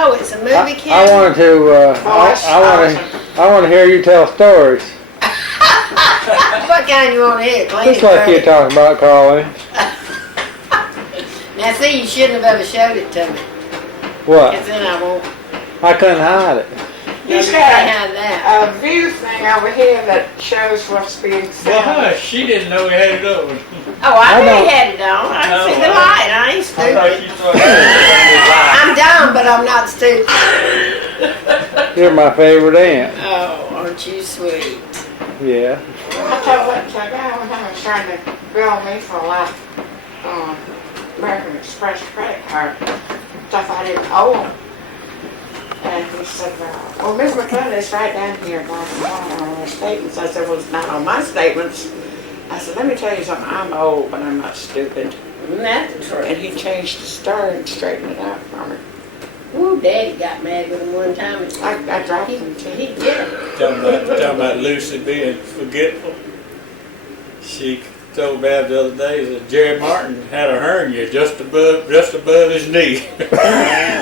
Oh, it's a movie I camera? wanted to, I want to hear you tell stories. What kind you want to hear? Clean Just like you're talking about, Carly. Now see, you shouldn't have ever showed it to me. What? Because then I won't. I couldn't hide it. He's got a view thing over here that shows what's being said. Well, she didn't know we had it on. Oh, I knew you had it on. I can see the light. I ain't I thought stupid. you thought it I'm dumb, but I'm not stupid. You're my favorite aunt. Oh, aren't you sweet? Yeah. I told that guy one time was trying to bill me for like American Express credit card stuff I didn't owe. And he said, well, Miss McClellan, it's right down here on the statements. I said, well, it's not on my statements. I said, let me tell you something. I'm old, but I'm not stupid. Isn't that the truth? And he changed the star and straightened it out for me. Ooh, Daddy got mad with him one time. I dropped him too. He did it. Talking about Lucy being forgetful. She told Bab the other day that Gerry Martin had a hernia just above his knee.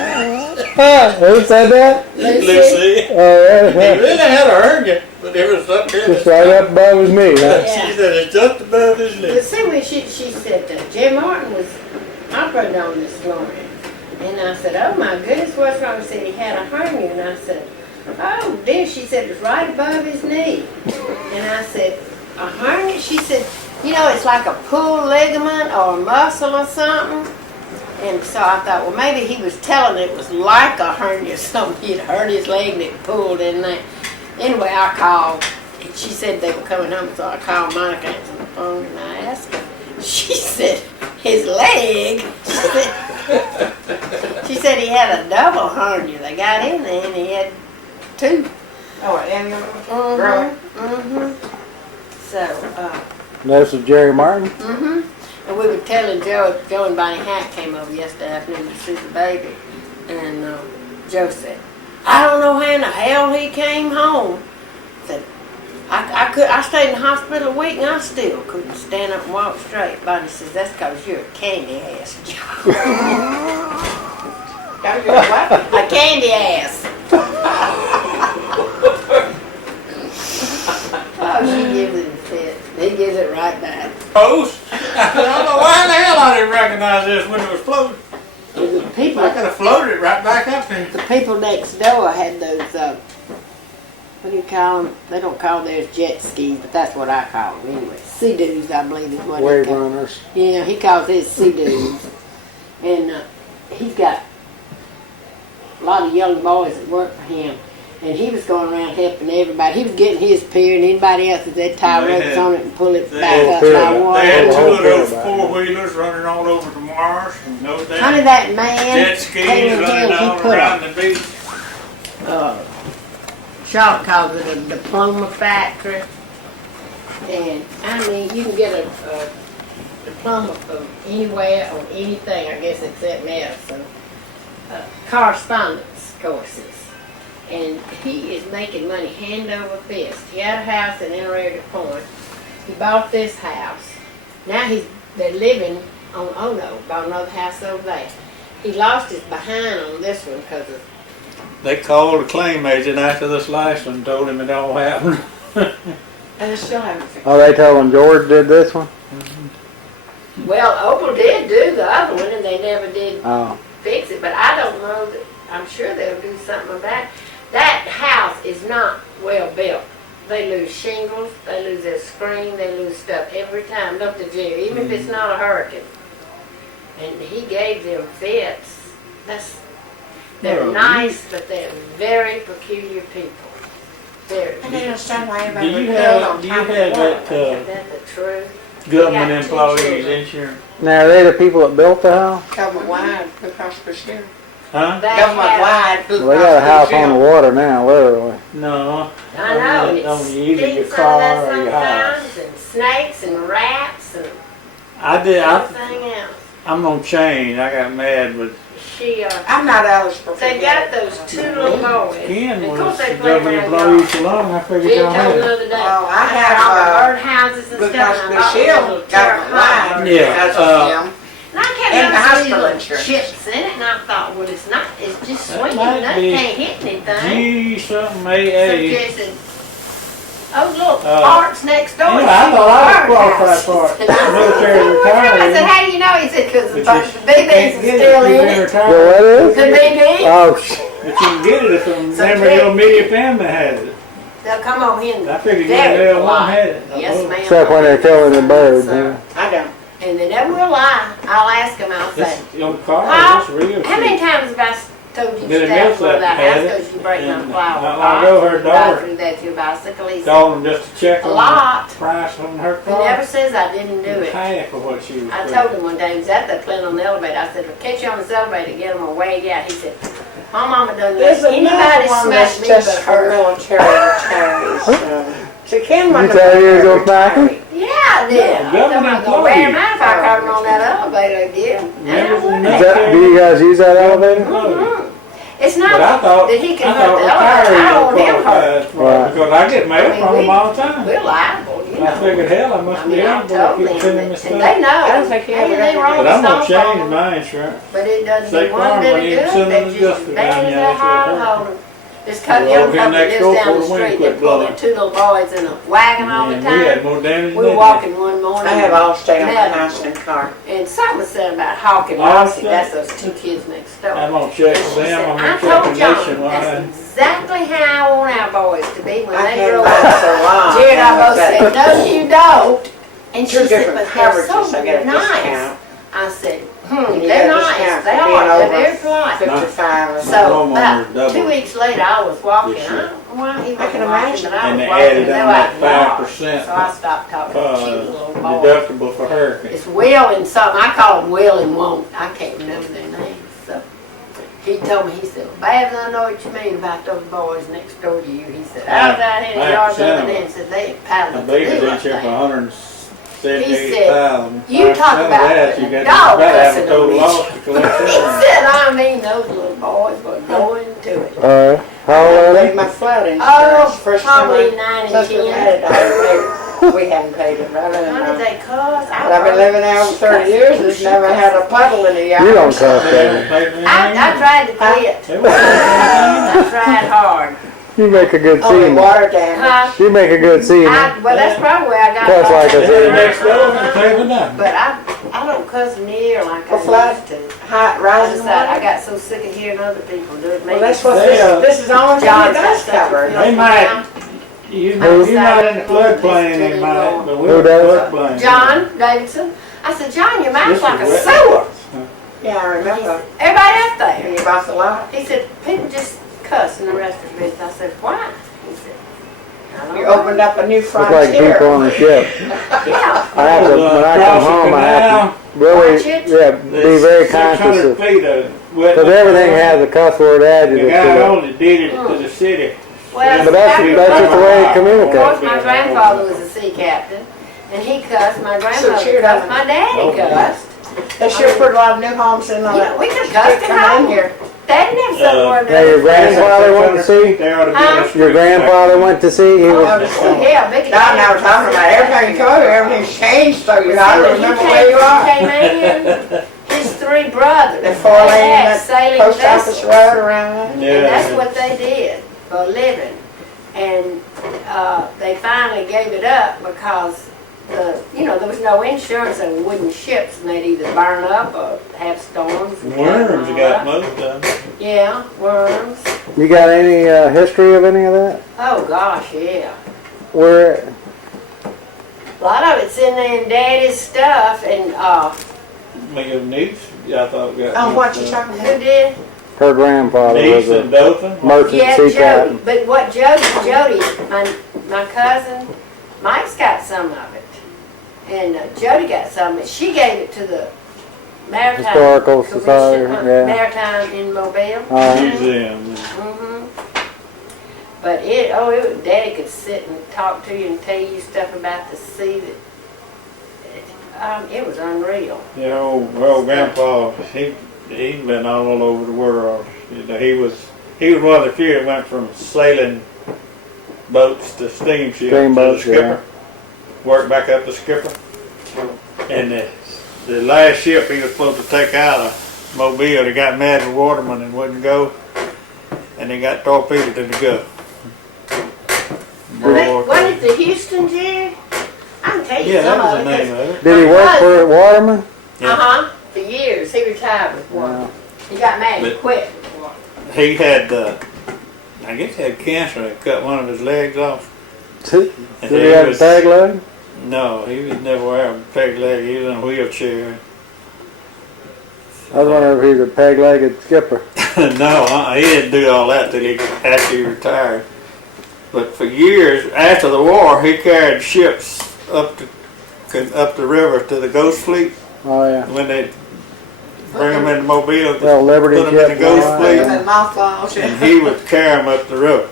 Who said that? Lucy. He really had a hernia, but it was up here. Just right up above his knee, huh? She said it's just above his knee. But see, when she said that Jim Martin was operated on this morning. And I said, oh my goodness, what's wrong? She said he had a hernia. And I said, oh dear. She said, it's right above his knee. And I said, a hernia? She said, you know, it's like a pulled ligament or a muscle or something. And so I thought, well, maybe he was telling it was like a hernia or something. He'd hurt his leg and it pulled in there. Anyway, I called. And she said they were coming home, so I called Monica, answered the phone, and I asked her. She said, his leg? She said he had a double hernia. They got in there and he had two. Oh, and So, This is Gerry Martin. and we were telling Joe and Bonnie Hack came over yesterday afternoon to see the baby. And Joe said, I don't know how in the hell he came home. Said, I stayed in the hospital a week and I still couldn't stand up and walk straight. Bonnie says, that's because you're a candy ass, Joe. what? A candy ass. Oh, she gives it a fit. He gives it right back. Post? I don't know why in the hell I didn't recognize this when it was floating. The people, I could have floated it right back up here. the people next door had those, what do you call them? They don't call theirs jet skis, but that's what I call them anyway. Sea-doos, I believe is what Wave he calls. runners. Yeah, he calls his sea-doos. And he's got a lot of young boys that work for him. And he was going around helping everybody. He was getting his pier, and anybody else, they'd tie ropes on it and pull it back up by water. They had two of those About it. four-wheelers running all over the marsh and no damn Honey, that man jet skis came in here running and he all put around a, the beach. Shaw calls it a diploma factory. And I mean, you can get a diploma from anywhere or anything, I guess, except medicine. Correspondence courses. And he is making money hand over fist. He had a house in Inner Point. He bought this house. Now they're living on Ono, bought another house over there. He lost his behind on this one because of. They called the claim agent after this last one and told him it all happened. And they still haven't fixed it. Oh, they told him George did this one? Well, Opal did do the other one, and they never did Oh. fix it. But I don't know that. I'm sure they'll do something about it. That house is not well built. They lose shingles, they lose their screen, they lose stuff every time. Look at Jerry, even if it's not a hurricane. And he gave them fits. They're nice, but they're very peculiar people. Very. I don't understand why Do everybody you would build on have top of that Is that the truth? government They got two employees children. insurance? Now, are they the people that built the house? Government wide, Blue Cross Blue Shield. Huh? They Government have- wide, Blue Well, they got a house Cross Blue on the Shield. water now, literally. No. I know, and On it either your stinks out of that car or your house. sometimes, and snakes and rats and everything else. I'm gonna change. I got mad with I'm not eligible for They got those two little boys. Ken Of was course they the play government around employee y'all. so long. I figured Jen y'all told had me the it. other day. Oh, I had have, all the birdhouses and Blue stuff. Cross and Blue I bought one of those Shield little government terracotta wide. Yeah, Because of them. And I And the had those little hospital insurance. chips in it, and I thought, well, it's not, it's just That swinging, might that be can't hit anything. G something So AA. Jerry said, those little Uh, parts next door. yeah, I thought I was was qualified for it. Military I said, retiree. how do you know? He said, because the But you BBs can't are get still it if you've in been it. The retired. what is? The BBs, Oh, But you can get it if a So member of Jerry- your immediate family has it. they'll come over here and I figured Derek your will one lie. had it. Yes, ma'am. except when they're killing the bird. So- Yeah. I don't. And they never will lie. I'll ask them, I'll say, This your car, How- this real how many shit. times have I told you Billy to stay Mills out of that had house it, because you break my and flower not long pot? ago, her Drive daughter through that to your bicycle. He said, Called them just to check a on lot. the price on her He car. never says I didn't do it. Half of what she was I paying. told him one day, he was at the plant on the elevator, I said, "I'll catch you on this elevator, get him away out." He said, "My mama done There's let another anybody one smack that's me just but for her." military retirees. She can run You the tell you military to go back? retiree. Yeah, I did. Yeah, government I thought, wear him employee. out if I caught him on that elevator again. And I Members of wouldn't. the Is that, do you guys use that elevator? Mhm. It's But not I thought, that he can I hurt thought the elevator, I retirees don't were want him hurt. qualified for Right. it, because I get mail I mean, from them all the time. We're liable, you I know. figured, hell, I must I be mean, I eligible told to keep them, sending me and stuff. they know. I don't think he ever Anything got wrong that. But I'm with gonna stone change phone, my insurance. but it doesn't State do one Farm, bit when of you good. send them They're to just Justice as bad down as there, that that's what hog hurt. holder. This couple, We'll young walk in couple next lives door down before the the wind street, quit they're pulling blowing. two little boys in a wagon all the And we had time. more damage We than were they did. walking one morning. I have Allstate on my Madam. house and car. And something was said about Hawk and Allstate? Rossi, that's those two kids next door. I'm gonna check And with she them, said, I'm I gonna check told with John, Nationwide. that's exactly how I want our boys to be when I they had grow mine up. so long. Jared and I both But said, no, you don't. And she two said, different but they're coverages, so I get a nice. discount. I said, And you they're get a nice, discount they for being are, they're over very polite. 55 and So homeowner's about double 2 weeks later, I was walking. this I year. don't know why he I can wasn't walking, imagine. but I And was they walking, added and they on were that out in the yard. 5%, So I stopped talking to the cute little boy. deductible for hurricane. It's Will and something, I call them Will and Won't, I can't remember their names, so. He told me, he said, well, Babs, I know what you mean about those boys next door to you. He said, I was out here in the yard the other day and said, they I paddling believe it's through in up here for there. 178,000. "You talk about that, the you got dog to have a cussing total on loss to collect He that. said, I mean, those little boys were going to it. How old I are paid they? my flood insurance. Oh, First time probably I- 9 and since we 10. had it, I paid. We haven't paid it. I don't How know. did they cuss? But I've been living there over 30 years and never had a puddle in the yard. You don't cuss, They baby. don't pay for I anything. tried to quit. They won't pay I tried hard. You make a good Only scene. water damage. Huh? You make a good scene. Well, that's probably where I got Cuss like for a anything. scene. They're next door and pay for nothing. But I don't cuss near like For I flood? used to. High, I rising decided I water. got so sick of hearing other people do it. Well, that's what They, this is the only thing John's it does got such a cover. filthy They might- mouth. You're not in the floodplain, they might, but we're Who in the does? floodplain. John Davidson. I said, John, your mouth's This like a is wet. sewer. Yeah, I remember. Everybody up And there. you bought the lot. He said, people just cuss in the rest of the business. I said, why? He said, I don't You know. opened up a new Look like people frontier. on a ship. Yeah. I have to, when I come home, I have to really, Watch it. yeah, be very conscious of, 600 feet of wet. because everything has a cuss word added The to guy it. only did it to the city. Well, But that's just the way it Of communicates. course, my grandfather was a sea captain, and he cussed. My grandmother cheered cussed. up. My daddy cussed. They sure put a lot of new homes in on Yeah, that. we could cuss at Coming home. in here. Daddy never said a word. Now, your grandfather went to sea? They ought to be Huh? a street Your grandfather went to sea? He Oh, was, just- Yeah, Vicky. Don and I were talking about everything you go here, everything's changed, so you hardly remember where you are. Came in, his 3 brothers. The 4 lane They in had that sailing post office vessels. road around And there. that's what they did for a living. And they finally gave it up because there was no insurance on wooden ships, and they'd either burn up or have storms. and Worms cut got them all up. most of them. Yeah, worms. you got any history of any of that? Oh gosh, yeah. Where, A lot of it's in there in Daddy's stuff, and Me and niece, yeah, I thought got. On what you most talking who about? did? her grandfather Niece was and a Dothan. merchant Yeah, sea Jody. captain. But what Jody, my cousin, Mike's got some of it, and Jody got some of it. She gave it to the Maritime Historical Commission, Society, yeah. Maritime in Mobile. Museum. But Daddy could sit and talk to you and tell you stuff about the sea that it was unreal. Yeah, old grandpa, he'd been all over the world. You know, he was one of the few that went from sailing boats to steamships. Steamboats, to the skipper. Worked back up to skipper. And the last ship he was supposed to take out of Mobile, he got mad at Waterman and wouldn't go, and he got torpedoed in the Gulf. What is the Houston, Jerry? I can tell you Yeah, some that was of the it. name of it. Did he work for Waterman? Yeah. Uh-huh, for years. He retired with one. No. He got mad and But- quit. He had, I guess he had cancer and cut one of his legs off. Did And he have a was- tag leg? No, he was never wearing a peg leg. He was in a wheelchair. I was wondering if he was a peg-legged skipper. No, he didn't do all that till he actually retired. But for years after the war, he carried ships up the river to the Ghost Fleet. Oh yeah. When they bring them into Mobile, Well, Liberty put them in the kept Ghost one. Fleet, And mothballs. and he would carry them up the river.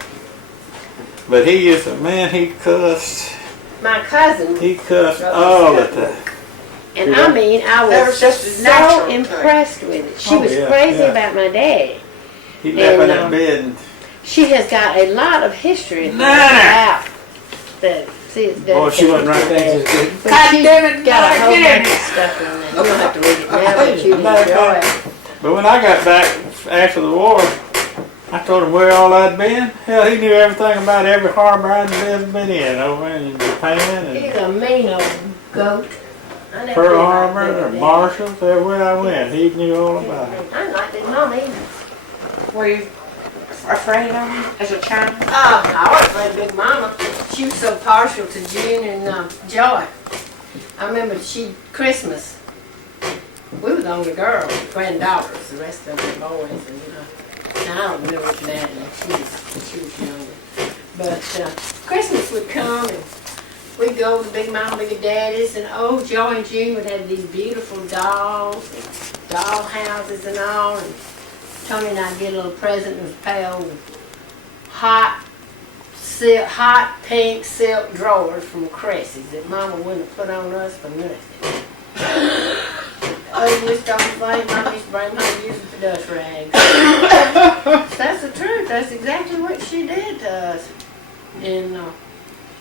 But he used to, man, he cussed. My cousin, He cussed all the time. and I mean, I That was was just so natural. impressed with it. She Oh, was yeah, crazy yeah. about my dad. He left in And, that bed and She has got a lot of history Nana. about the. See, it's boy, she wasn't right there. Just good. But God she's damn it, got a not whole again. bunch of stuff in there. You don't have to read it now, but you enjoy it. But when I got back after the war, I told him where all I'd been. Hell, he knew everything about every harbor I'd ever been in over in Japan He's and a mean old goat. I never Pearl did like Harbor that. and Marshalls, everywhere I went. He knew all about it. I liked his mom either. Were you afraid of him as a child? I was like Big Mama. She was so partial to June and Joy. I remember Christmas. We were the only girls, granddaughters. The rest of them were boys. And now I don't remember what Natalie. She was younger. But Christmas would come and we'd go to Big Mama, Big Daddy's, and Joy and June would have these beautiful dolls, and doll houses and all. And Tony and I'd get a little present and it was pale with hot pink silk drawers from Cressy's that Mama wouldn't have put on us for nothing. Oh, just don't think Mama used to bring home using for dust rags. That's the truth. That's exactly what she did to us. And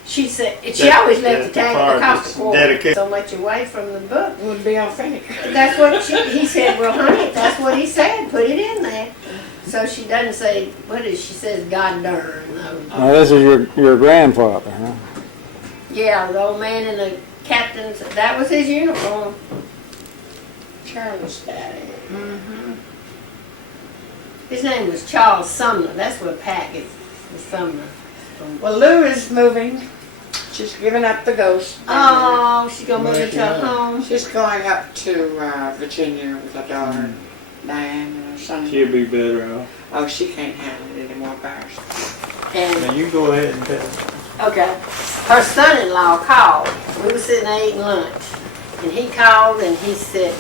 she said, she always left the tag at the cost of quarter. Dedicated. So much away from the book. It would be authentic. That's what he said, well, honey, if that's what he said, put it in there. So she doesn't say, she says, God darn. Now this is your grandfather, huh? Yeah, the old man in the captain's, that was his uniform. Charlie's daddy. Mm-hmm. His name was Charles Sumner. That's where Pat gets the Sumner from. Well, Lou is moving. She's giving up the ghost. Oh, she's going to move into a home. She's going up to Virginia with her daughter, Diane, and her son. She'll be better off. Oh, she can't handle it anymore by herself. And Now you go ahead and tell. okay. Her son-in-law called. We were sitting there eating lunch. And he called and he said,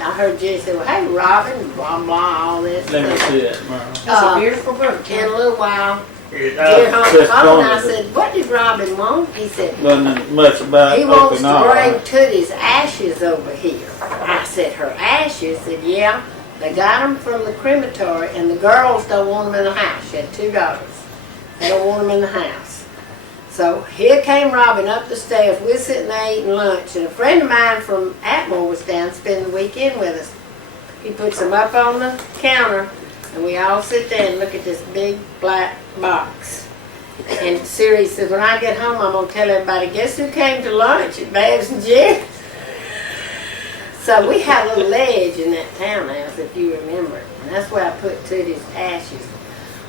I heard Jerry say, well, hey, Robin, blah, blah, all this. Let me see it, Merle. It's a beautiful book. In a little while, Just Dear home, and I going said, what did Robin want? He said, wasn't much about he wants Okinawa. to bring Tootie's ashes over here. I said, her ashes? He said, yeah. They got them from the crematory, and the girls don't want them in the house. She had 2 daughters. They don't want them in the house. So here came Robin up the stairs. We're sitting there eating lunch, and a friend of mine from Atmore was down spending the weekend with us. He puts them up on the counter, and we all sit there and look at this big black box. And Siri says, when I get home, I'm going to tell everybody, guess who came to lunch at Babs and Jerry? So we had a little ledge in that townhouse, if you remember it. And that's where I put Tootie's ashes.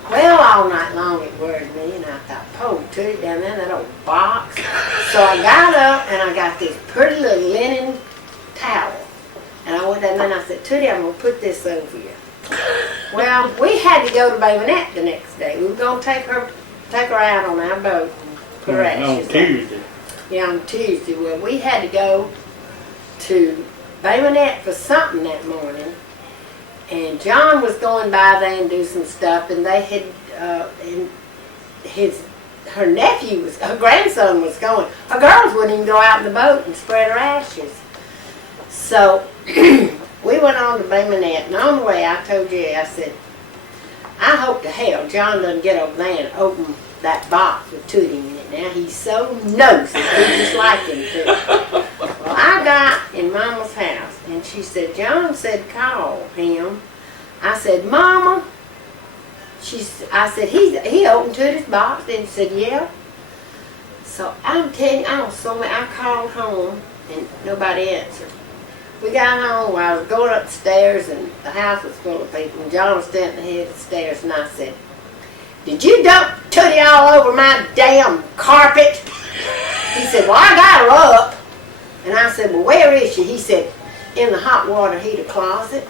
Well, all night long it worried me, and I thought, oh, Tootie down there in that old box. So I got up, and I got this pretty little linen towel. And I went down there and I said, Tootie, I'm going to put this over you. Well, we had to go to Bayonet the next day. We were going to take her out on our boat and put her ashes On on. Tuesday. Yeah, on Tuesday. Well, we had to go to Bayonet for something that morning. And John was going by there and do some stuff, and they had, and her nephew her grandson was going. Her girls wouldn't even go out in the boat and spread her ashes. So we went on to Bayonet, and on the way I told Jerry, I said, I hope to hell John doesn't get over there and open that box with Tootie in it. Now he's so nosy, we just like him to. Well, I I got in Mama's house, and she said, John said call him. I said, Mama, I said, he opened Tootie's box, and she said, yeah. So I'm telling you, I was so mad. I called home, and nobody answered. We got home, I was going up the stairs, and the house was full of people, and John was standing at the head of the stairs, and I said, did you dump Tootie all over my damn carpet? He said, well, I got her up. And I said, well, where is she? He said, in the hot water heater closet.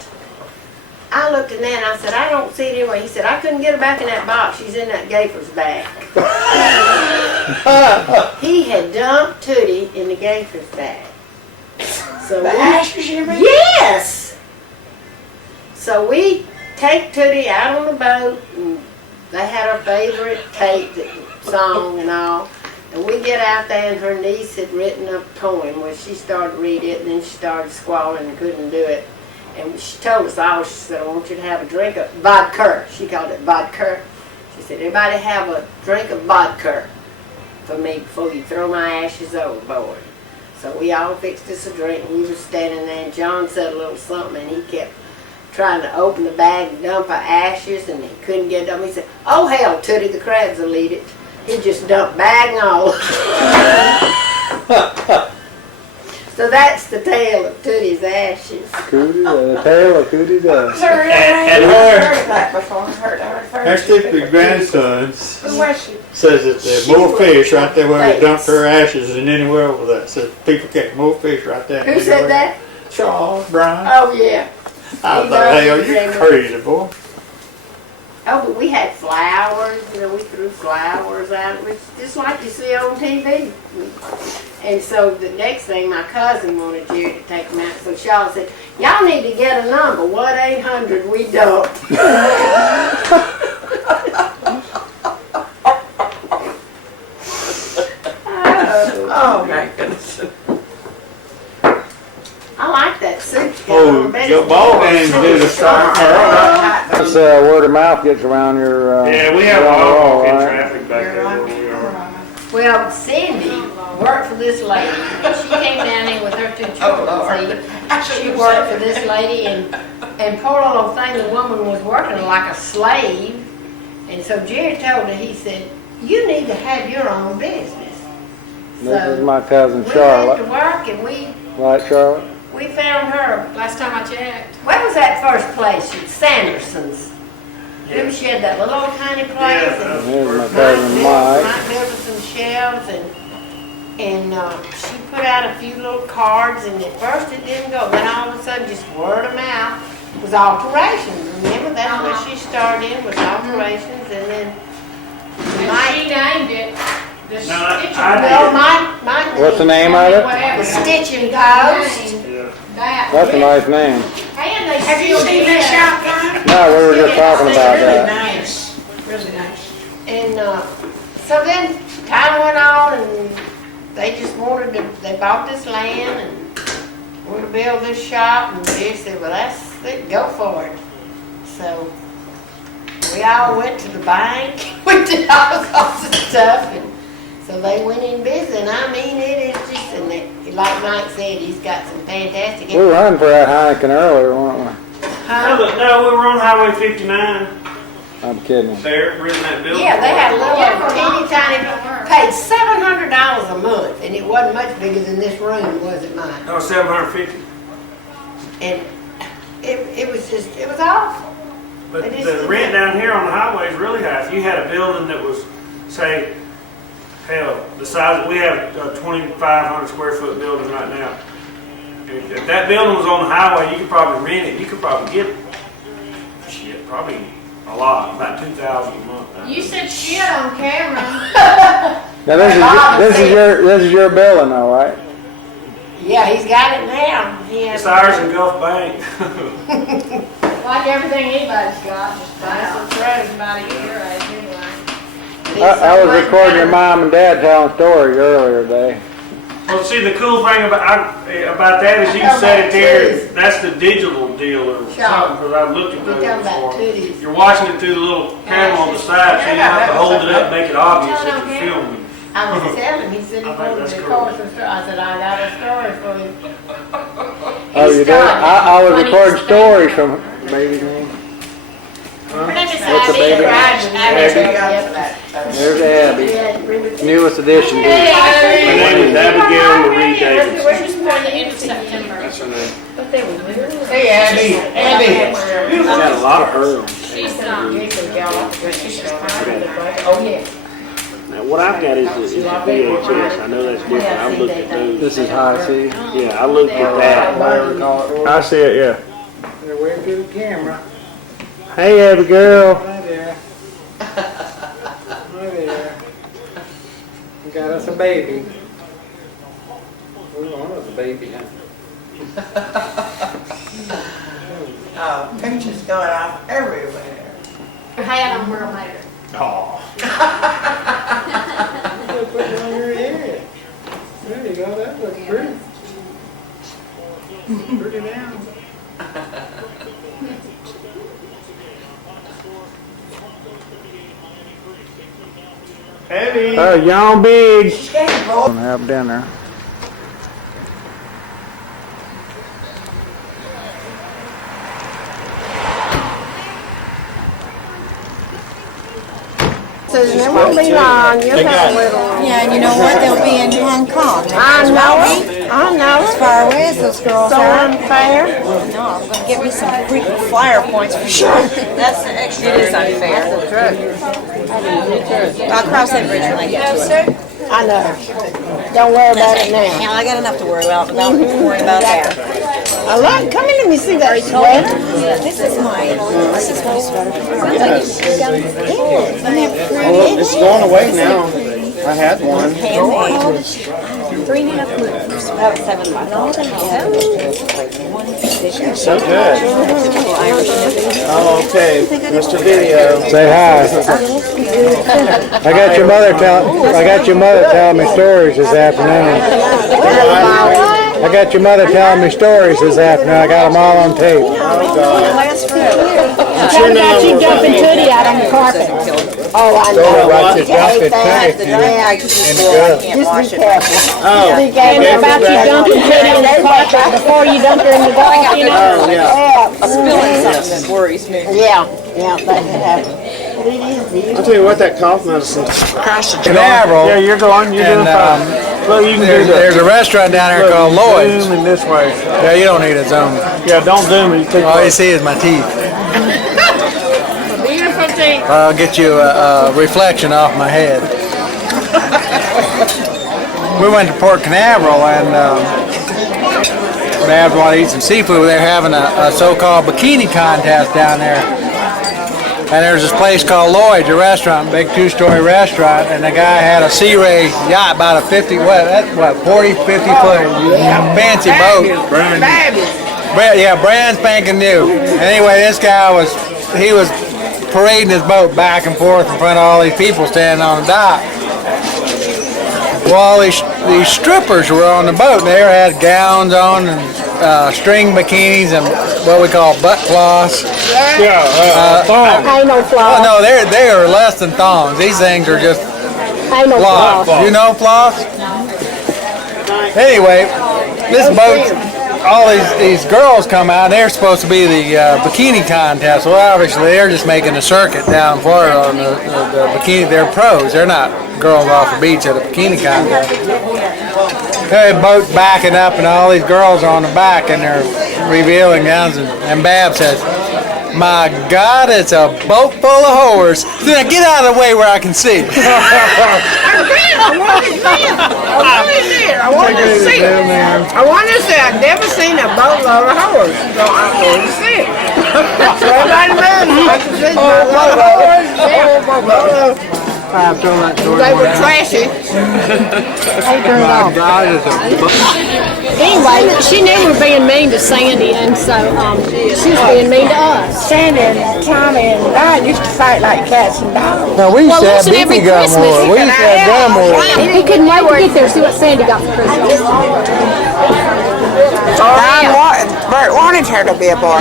I looked in there and I said, I don't see it anywhere. He said, I couldn't get her back in that box. She's in that gaffer's bag. He had dumped Tootie in the gaffer's bag. So The ashes, you mean? yes! So we take Tootie out on the boat, and they had her favorite tape, song and all. And we get out there, and her niece had written a poem where she started to read it, and then she started squalling and couldn't do it. And she told us all, she said, I want you to have a drink of vodka. She called it vodka. She said, everybody have a drink of vodka for me before you throw my ashes overboard. So we all fixed us a drink, and we were standing there, and John said a little something, and he kept trying to open the bag and dump our ashes, and he couldn't get it up. He said, oh hell, Tootie, the crabs will eat it. He just dumped bag and all. So that's the tale of Tootie's ashes. The tale of Cootie's ashes. And Heard that before. her stupid grandson Who was she? says that there's more fish right there where they dumped her ashes than anywhere over there. Says people catch more fish right there. Who said that? Charles Brown. Oh, yeah. I thought, hell, you crazy, boy. Oh, but we had flowers, you know, we threw flowers out, which just like you see on TV. And so the next thing, my cousin wanted Gerry to take them out. So Shaw said, y'all need to get a number, 1-800 we dumped. Oh my goodness. I like that suit. Oh, your ball game do the start. That's word of mouth gets around your. Yeah, we have a lot of walking traffic back there where we are. Well, Cindy worked for this lady. She came down here with her 2 children. See, she worked for this lady, and poor little thing, the woman was working like a slave. And so Gerry told her, he said, you need to have your own business. This is my cousin We went Charlotte. to work, and we Right, Charlotte? found her. Last time I checked. Where was that first place? Sanderson's. Remember she had that little old tiny place? And Here's my cousin Mike. Mike built her some shelves, and she put out a few little cards, and at first it didn't go. Then all of a sudden, just word of mouth was alterations. Remember, that's where she started in, was alterations, and then And Mike. she named it the No, Stitcher. No, Mike. What's the name of it? The Stitching Post. Yeah. That's a nice name. And they Have you still seen do that that. shotgun? No, we were just talking about Really that. nice. Really nice. And so then time went on, and they just wanted to, they bought this land and wanted to build this shop, and they said, well, that's it, go for it. So we all went to the bank, we did all sorts of stuff, and so they went in business, and I mean, it is just, and like Mike said, he's got some fantastic. We were running for that Heineken earlier, weren't we? Huh? No, we were on Highway 59 I'm kidding. there, renting that building. Yeah, they had a little Yeah, for a long teeny tiny, time. paid $700 a month, and it wasn't much bigger than this room, was it, Mike? That was 750. And it was just, it was awful. But It is the too rent bad. down here on the highway is really high. If you had a building that was, say, hell, the size, we have a 2,500 square foot building right now. If that building was on the highway, you could probably rent it. You could probably get, shit, probably a lot, about $2,000 a month. now. You said shit on camera. Now this is your building though, right? Yeah, he's got it now. He has It's ours in Gulf Bank. Like everything anybody's got, just buy some throws about a year age anyway. I was recording your mom and dad telling stories earlier today. Well, see, the cool thing about that is you can set it there. That's the digital deal or something, because I've looked at We're talking those about before. tooties. You're watching it through the little camera on the side, so you don't have to hold it up and make it obvious that you're filming. I was telling him, he said he I think wanted that's to cool. record some story. I said, I got a story for you. Oh, you did? I was recording stories from baby's name. Her name is What's the Abby. baby? There's Abby. Newest addition. Her name is Abigail Marie Davis. She was born the end of September. That's her name. Hey, Abby. Abby. She's got a lot of her. She's Oh, yeah. Now, what I've got is VHS. I know that's different. I've looked at those. This is high C. Yeah, I looked at that. Whatever you call it. I see it, yeah. They're waving to the camera. Hey, Abigail. Hi there. Hi there. We got us a baby. We want us a baby, huh? Pictures going off everywhere. Hat on Merle later. Oh. Put it on your head. There you go, that looks pretty. Pretty down. Abby. Yawn big. Gonna have dinner. Says it won't be long, you'll have a little. Yeah, and you know what? They'll be in Hong Kong. I know it, I know As it. far away as those girls So are. unfair. No, I'm gonna get me some freaking flyer points for sure. That's the extra. It is unfair. I'll cross that bridge when I get to it. I know. Don't worry about it now. Hell, I got enough to worry about without worrying about that. I love, come in, let me see that sweater. Yeah, this is my sweater. Well, it's going away now. I had one. Handmade. 3.5 months. About 7 months. So good. Oh, okay. Mr. Video. Say hi. I got your mother telling me stories this afternoon. I got your mother telling me stories this afternoon. I got them all on tape. Tell about you dumping Tootie out on the carpet. Oh, I know. Watch it, dump it, Yeah, in the gut. just be careful. Oh. Be careful about you dumping Tootie on the carpet before you dump her in the dog, you know? Spilling something that worries me. Yeah, that can happen. But it is. I'll tell you what, that cough medicine. Canaveral. Yeah, you're doing fine. Well, you can do that. There's a restaurant down there called Lloyd's. Zoom in this way. Yeah, you don't need a zoom. Yeah, don't zoom it. You take All you see is my teeth. Beautiful thing. I'll get you a reflection off my head. We went to Port Canaveral and Babs wanted to eat some seafood. They're having a so-called bikini contest down there. And there's this place called Lloyd's, a restaurant, big 2-story restaurant, and the guy had a Sea Ray yacht, about a 40, 50-foot fancy boat. Brand spanking new. Anyway, this guy was parading his boat back and forth in front of all these people standing on the dock. Well, these strippers were on the boat. They had gowns on and string bikinis and what we call butt cloths. Thongs. Ain't no Oh flaw. no, they are less than thongs. These things are just Ain't no flaw. floss. You know floss? Anyway, this boat, all these girls come out. They're supposed to be the bikini contest. Well, obviously they're just making a circuit down in Florida on the bikini. They're pros. They're not girls off the beach at a bikini contest. The boat backing up and all these girls are on the back and they're revealing gowns and Bab says, "My God, it's a boat full of whores. Then get out of the way where I can see." I want to see it. I've never seen a boatload of horses, so I want to see it. So everybody knows I can see my boatload. They were trashy. My God, it's a boat. Anyway, she knew we were being mean to Sandy, and so she was being mean to us. Sandy and Tommy and I used to fight like cats and dogs. No, we used to have listen, every BB gun Christmas war. We used to have gun war. He couldn't wait to get there to see what Sandy got for Christmas. Bert wanted her to be a boy.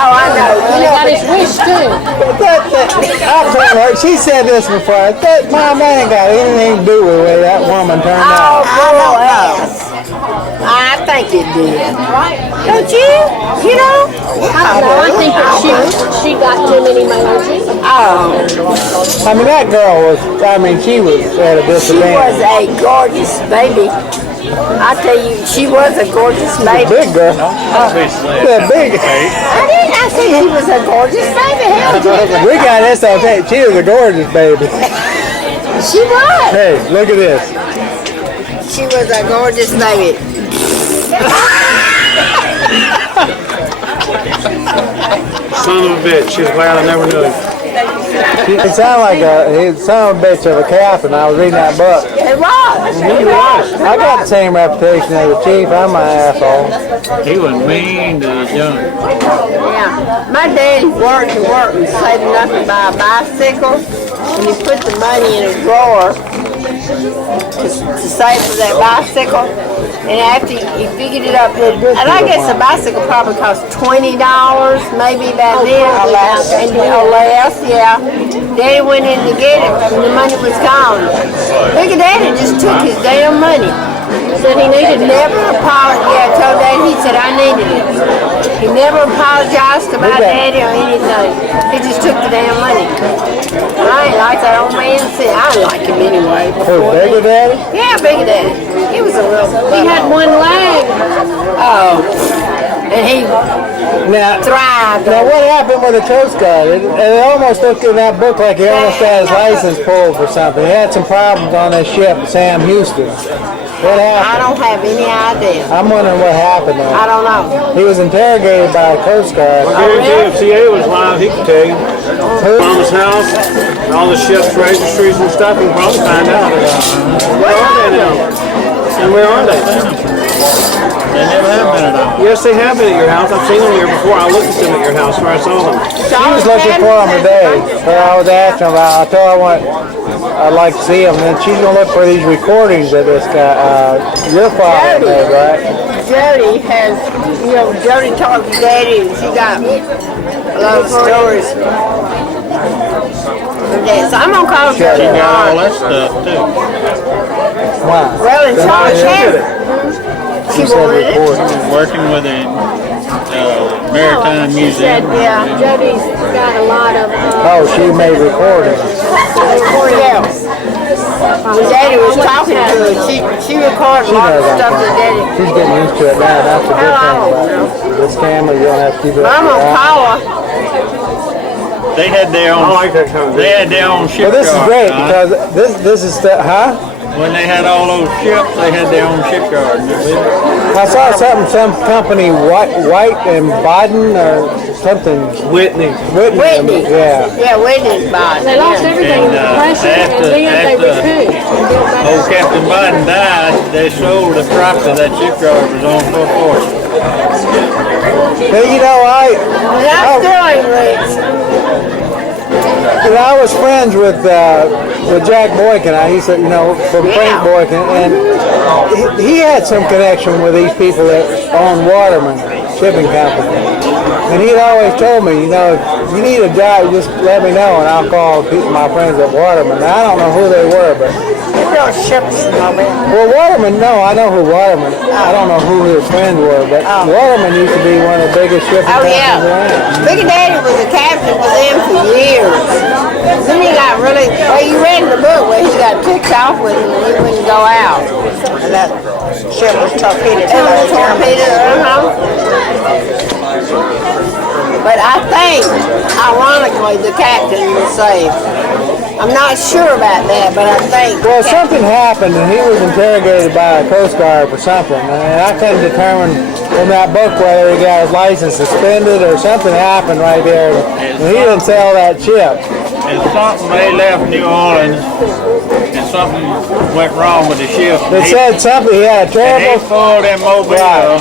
Oh, I know. He got his wish too. I'll tell her, she said this before, that Mom ain't got anything to do with the way that woman turned out. Oh, girl ass. I think it did. Don't you? You know? No, I think that she got too many marriages. Oh, I mean, that girl was, I mean, she was at a she was disadvantage. a gorgeous baby. I tell you, she was a gorgeous baby. Big girl. Yeah, big. I did not say she was a gorgeous baby. Hell, Jimmy. We got this on tape. She was a gorgeous baby. She was. Hey, look at this. She was a gorgeous baby. Son of a bitch. She's glad I never knew him. It sounded like a son of a bitch of a calf, and I was reading that book. It was. It was. I got the same reputation as the chief. I'm an asshole. He was mean to the young. Yeah. My daddy worked and worked and saved enough to buy a bicycle, and he put the money in a drawer to save for that bicycle. And after he figured it up, and I guess the bicycle probably cost $20, maybe back then, or less, yeah. Daddy went in to get it, and the money was gone. Look at Daddy just took his damn money. Said he needed never apologized. Yeah, I told Daddy, he said I needed it. He never apologized to my daddy or anything. He just took the damn money. I ain't like that old man said. I like him anyway. Who, Bigger Daddy? Yeah, Big Daddy. He was a real. He had one leg. Oh, and he Now, thrived. now what happened with the Coast Guard? It almost looked in that book like he almost got his license pulled for something. He had some problems on that ship, Sam Houston. What I happened? don't have any idea. I'm wondering what happened I there. don't know. He was interrogated by the Coast Guard. FCA was live, he could tell you. Mama's house, and all the ship's registries and stuff, you can probably find out. Where are they now? And where are they? They never have been at all. Yes, they have been at your house. I've seen them here before. I looked at them at your house where I saw them. She was looking for him today. So I was asking about. I told her I'd like to see him. And then she's gonna look for these recordings of this guy. Your father made, right? Jody has, Jody talked to Daddy, and she got a lot of stories. Yeah, so I'm gonna call Jody She got all tomorrow. that stuff too. Wow. Well, and Charlie Shannon. She wanted it. She was working with the Maritime She said, Museum. yeah, Jody's got a lot of. Oh, she made recordings. Yeah. When Daddy was talking to her, she recorded a lot of stuff that Daddy. She's getting used to it now. That's the good thing about this camera. You don't have to keep it. But I'm gonna call her. They had their I own. like that kind of They had their own Well, shipyard. this is great huh? because this is huh? When they had all those ships, they had their own shipyard. I saw some company White and Biden or something. Whitney. Whitney. Yeah. Yeah, Whitney's body. They lost everything in the depression, and then they recouped. and built back Old up. Captain Biden died. They sold the property that shipyard was on for a fortune. But you know, I still ain't rich. I was friends with Jack Boykin. He said, from Frank Boykin, and he had some connection with these people that own Waterman Shipping Company. And he'd always told me, if you need a job, just let me know, and I'll call my friends at Waterman. Now, I don't know who they were, but Those ships, well, Waterman, no, I know who Waterman. I don't know who his friends were, but Waterman used to be one of the biggest shipping Oh, companies yeah. around. Big Daddy was a captain for them for years. Then he got really, well, you read in the book where he got ticked off with him and he wouldn't go out. And that ship was torpedoed. But I think, ironically, the captain was saved. I'm not sure about that, but I think. Well, something happened, and he was interrogated by a Coast Guard for something, and I couldn't determine in that book whether he got his license suspended or something happened right there, and he didn't sell that ship. And something, they left New Orleans, and something went wrong with the ship. It said something, he had a And they terrible, pulled them Mobile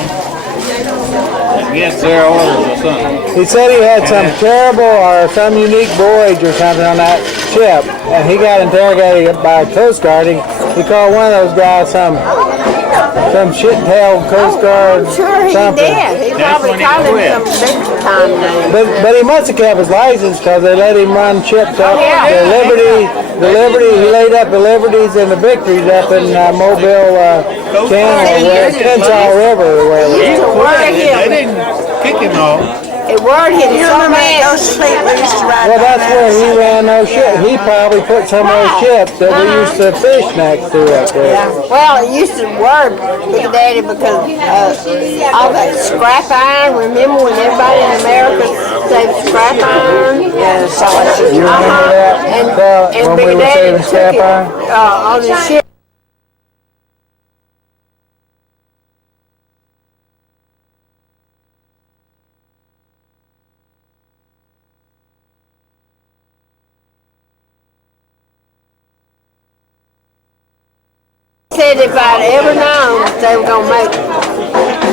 against their orders or something. he said he had some terrible or some unique voyage or something on that ship, and he got interrogated by a Coast Guard. He called one of those guys some shit-tailed Coast Guard I'm sure he something. did. He probably when he called him quit. some big time name. But he must have kept his license because they let him run ships up Yeah. the Liberty the Liberty, he laid up the Liberties and the Victories up in Mobile, Channel, where Kensaw River, or wherever. Used to worry They him. didn't kick him off. It worried him You so remember much. those fleet we used to ride Well, down that's there? where he ran those ships. He probably put some of those ships that we used to fish next to up there. Well, it used to work, Big Daddy, because all that scrap iron. Remember when everybody in America saved scrap iron? Yeah, so much. You remember that? And When we Big were Daddy saving took scrap it iron? on the ship. Said if I'd ever known that they were gonna make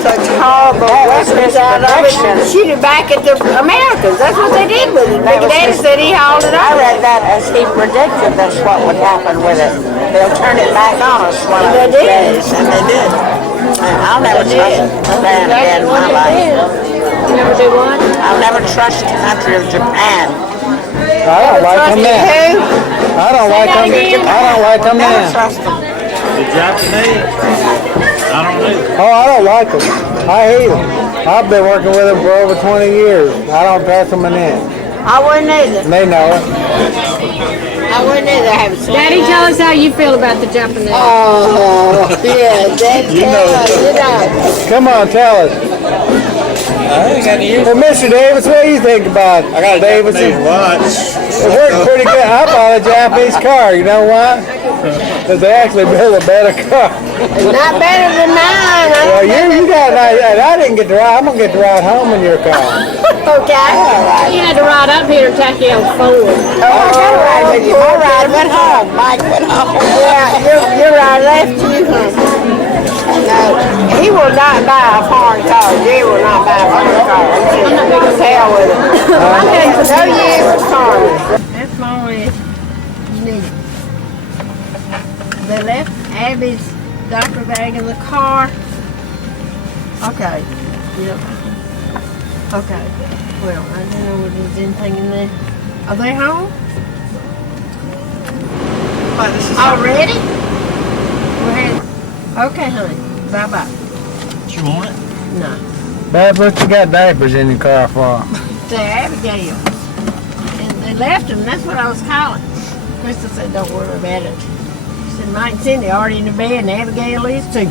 such horrible weapons out of it and shoot it back at the Americans. That's what they did with it. Big Daddy said he hauled it I out. read that as he predicted that's what would happen with it. They'll turn it back on us one of They these did. days, and they did. And I'll never trust Japan again in my life. Never do what? I'll never trust the country of Japan. I don't like them now. Who? I don't like them. I don't like them Never now. trust them. The Japanese, I don't know. Oh, I don't like them. I hate them. I've been working with them for over 20 years. I don't trust them in that. I wouldn't either. They know it. I wouldn't either. I haven't seen Daddy, it. tell us how you feel about the Japanese. Oh, yeah, Dad, you know. Come on, tell us. I ain't got to use Well, Mr. Davis, what do you think about I got a Japanese Davidson? watch. It worked pretty good. I bought a Japanese car. You know why? Because they actually built a better car. It's not better than mine. Well, you got a nice, and I didn't get to ride. I'm going to get to ride home in your car. Okay. You had to ride up here to take you on Ford. Oh, I gotta ride with you. My ride went home. Mike went home. Yeah, you're right. Left you, No, he will not buy a foreign car. Gerry will not buy a foreign car. I'm not going to hell with it. I'm getting for no use of foreigners. That's my way. They left Abby's diaper bag in the car. Okay. Yep. Okay. Well, I didn't know if there was anything in there. Are they home? But this is Already? Well, okay, honey. Bye-bye. You want it? No. Bab, what you got diapers in your car for? To Abigail. And they left them. That's what I was calling. Krista said, don't worry about it. She said, Mike and Cindy are already in the bed, and Abigail is too.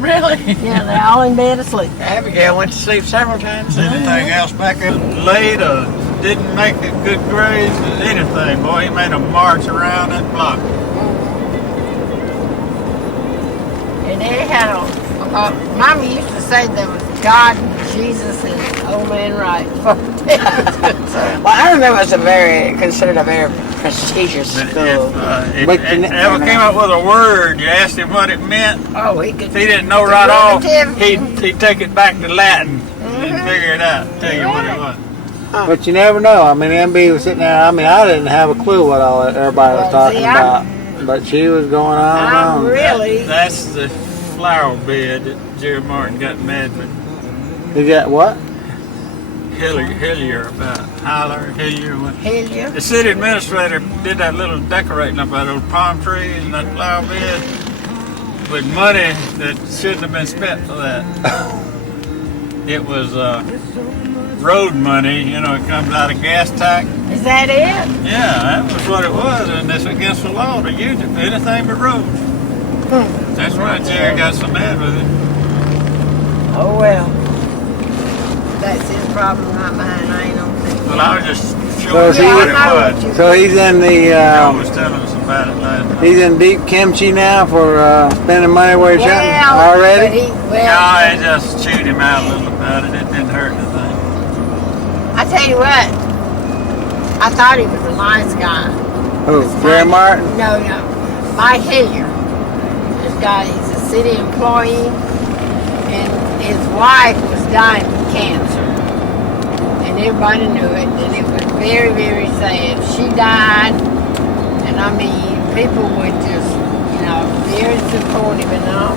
really. Yeah, they're all in bed asleep. Abigail went to sleep several times. Anything else back up late or didn't make a good grades or anything, boy, he made a march around that block. And they had Mama used to say there was God and Jesus and Old Man Right. Well, I remember it was considered a very prestigious But school. if But it you ever came up with a word, you asked him what it meant, Oh, he could. if he didn't know right off, Derivative. he'd take it back to Latin and figure it out, tell you what it was. But you never know. I mean, MB was sitting there. I mean, I didn't have a clue what all that everybody was Well, talking see, about. But she was going on and I'm on. really. That's the flower bed that Jerry Martin got mad with You got what? Hillier about. Hillier. Hillier. The city administrator did that little decorating up by those palm trees and that flower bed with money that shouldn't have been spent for that. It was road money, you know, it comes out of gas tax. Is that it? Yeah, that was what it was, and it's against the law to use it for anything but roads. That's why Jerry got so mad with it. Oh well. That's his problem, not mine. I ain't on thing. Well, I was just So showing is he- you what I know what it you- was. So he's in the. Joe was telling us about it last night. He's in deep kimchi now for spending money where he's shouldn't Well, already. but he, No, well, I just chewed him out a little about it. It didn't hurt anything. I tell you what. I thought he was a nice guy. Who? Jerry Martin? No. Mike Hillier. This guy, he's a city employee, and his wife was dying of cancer. And everybody knew it, and it was very, very sad. She died, and I mean, people were just, very supportive and all.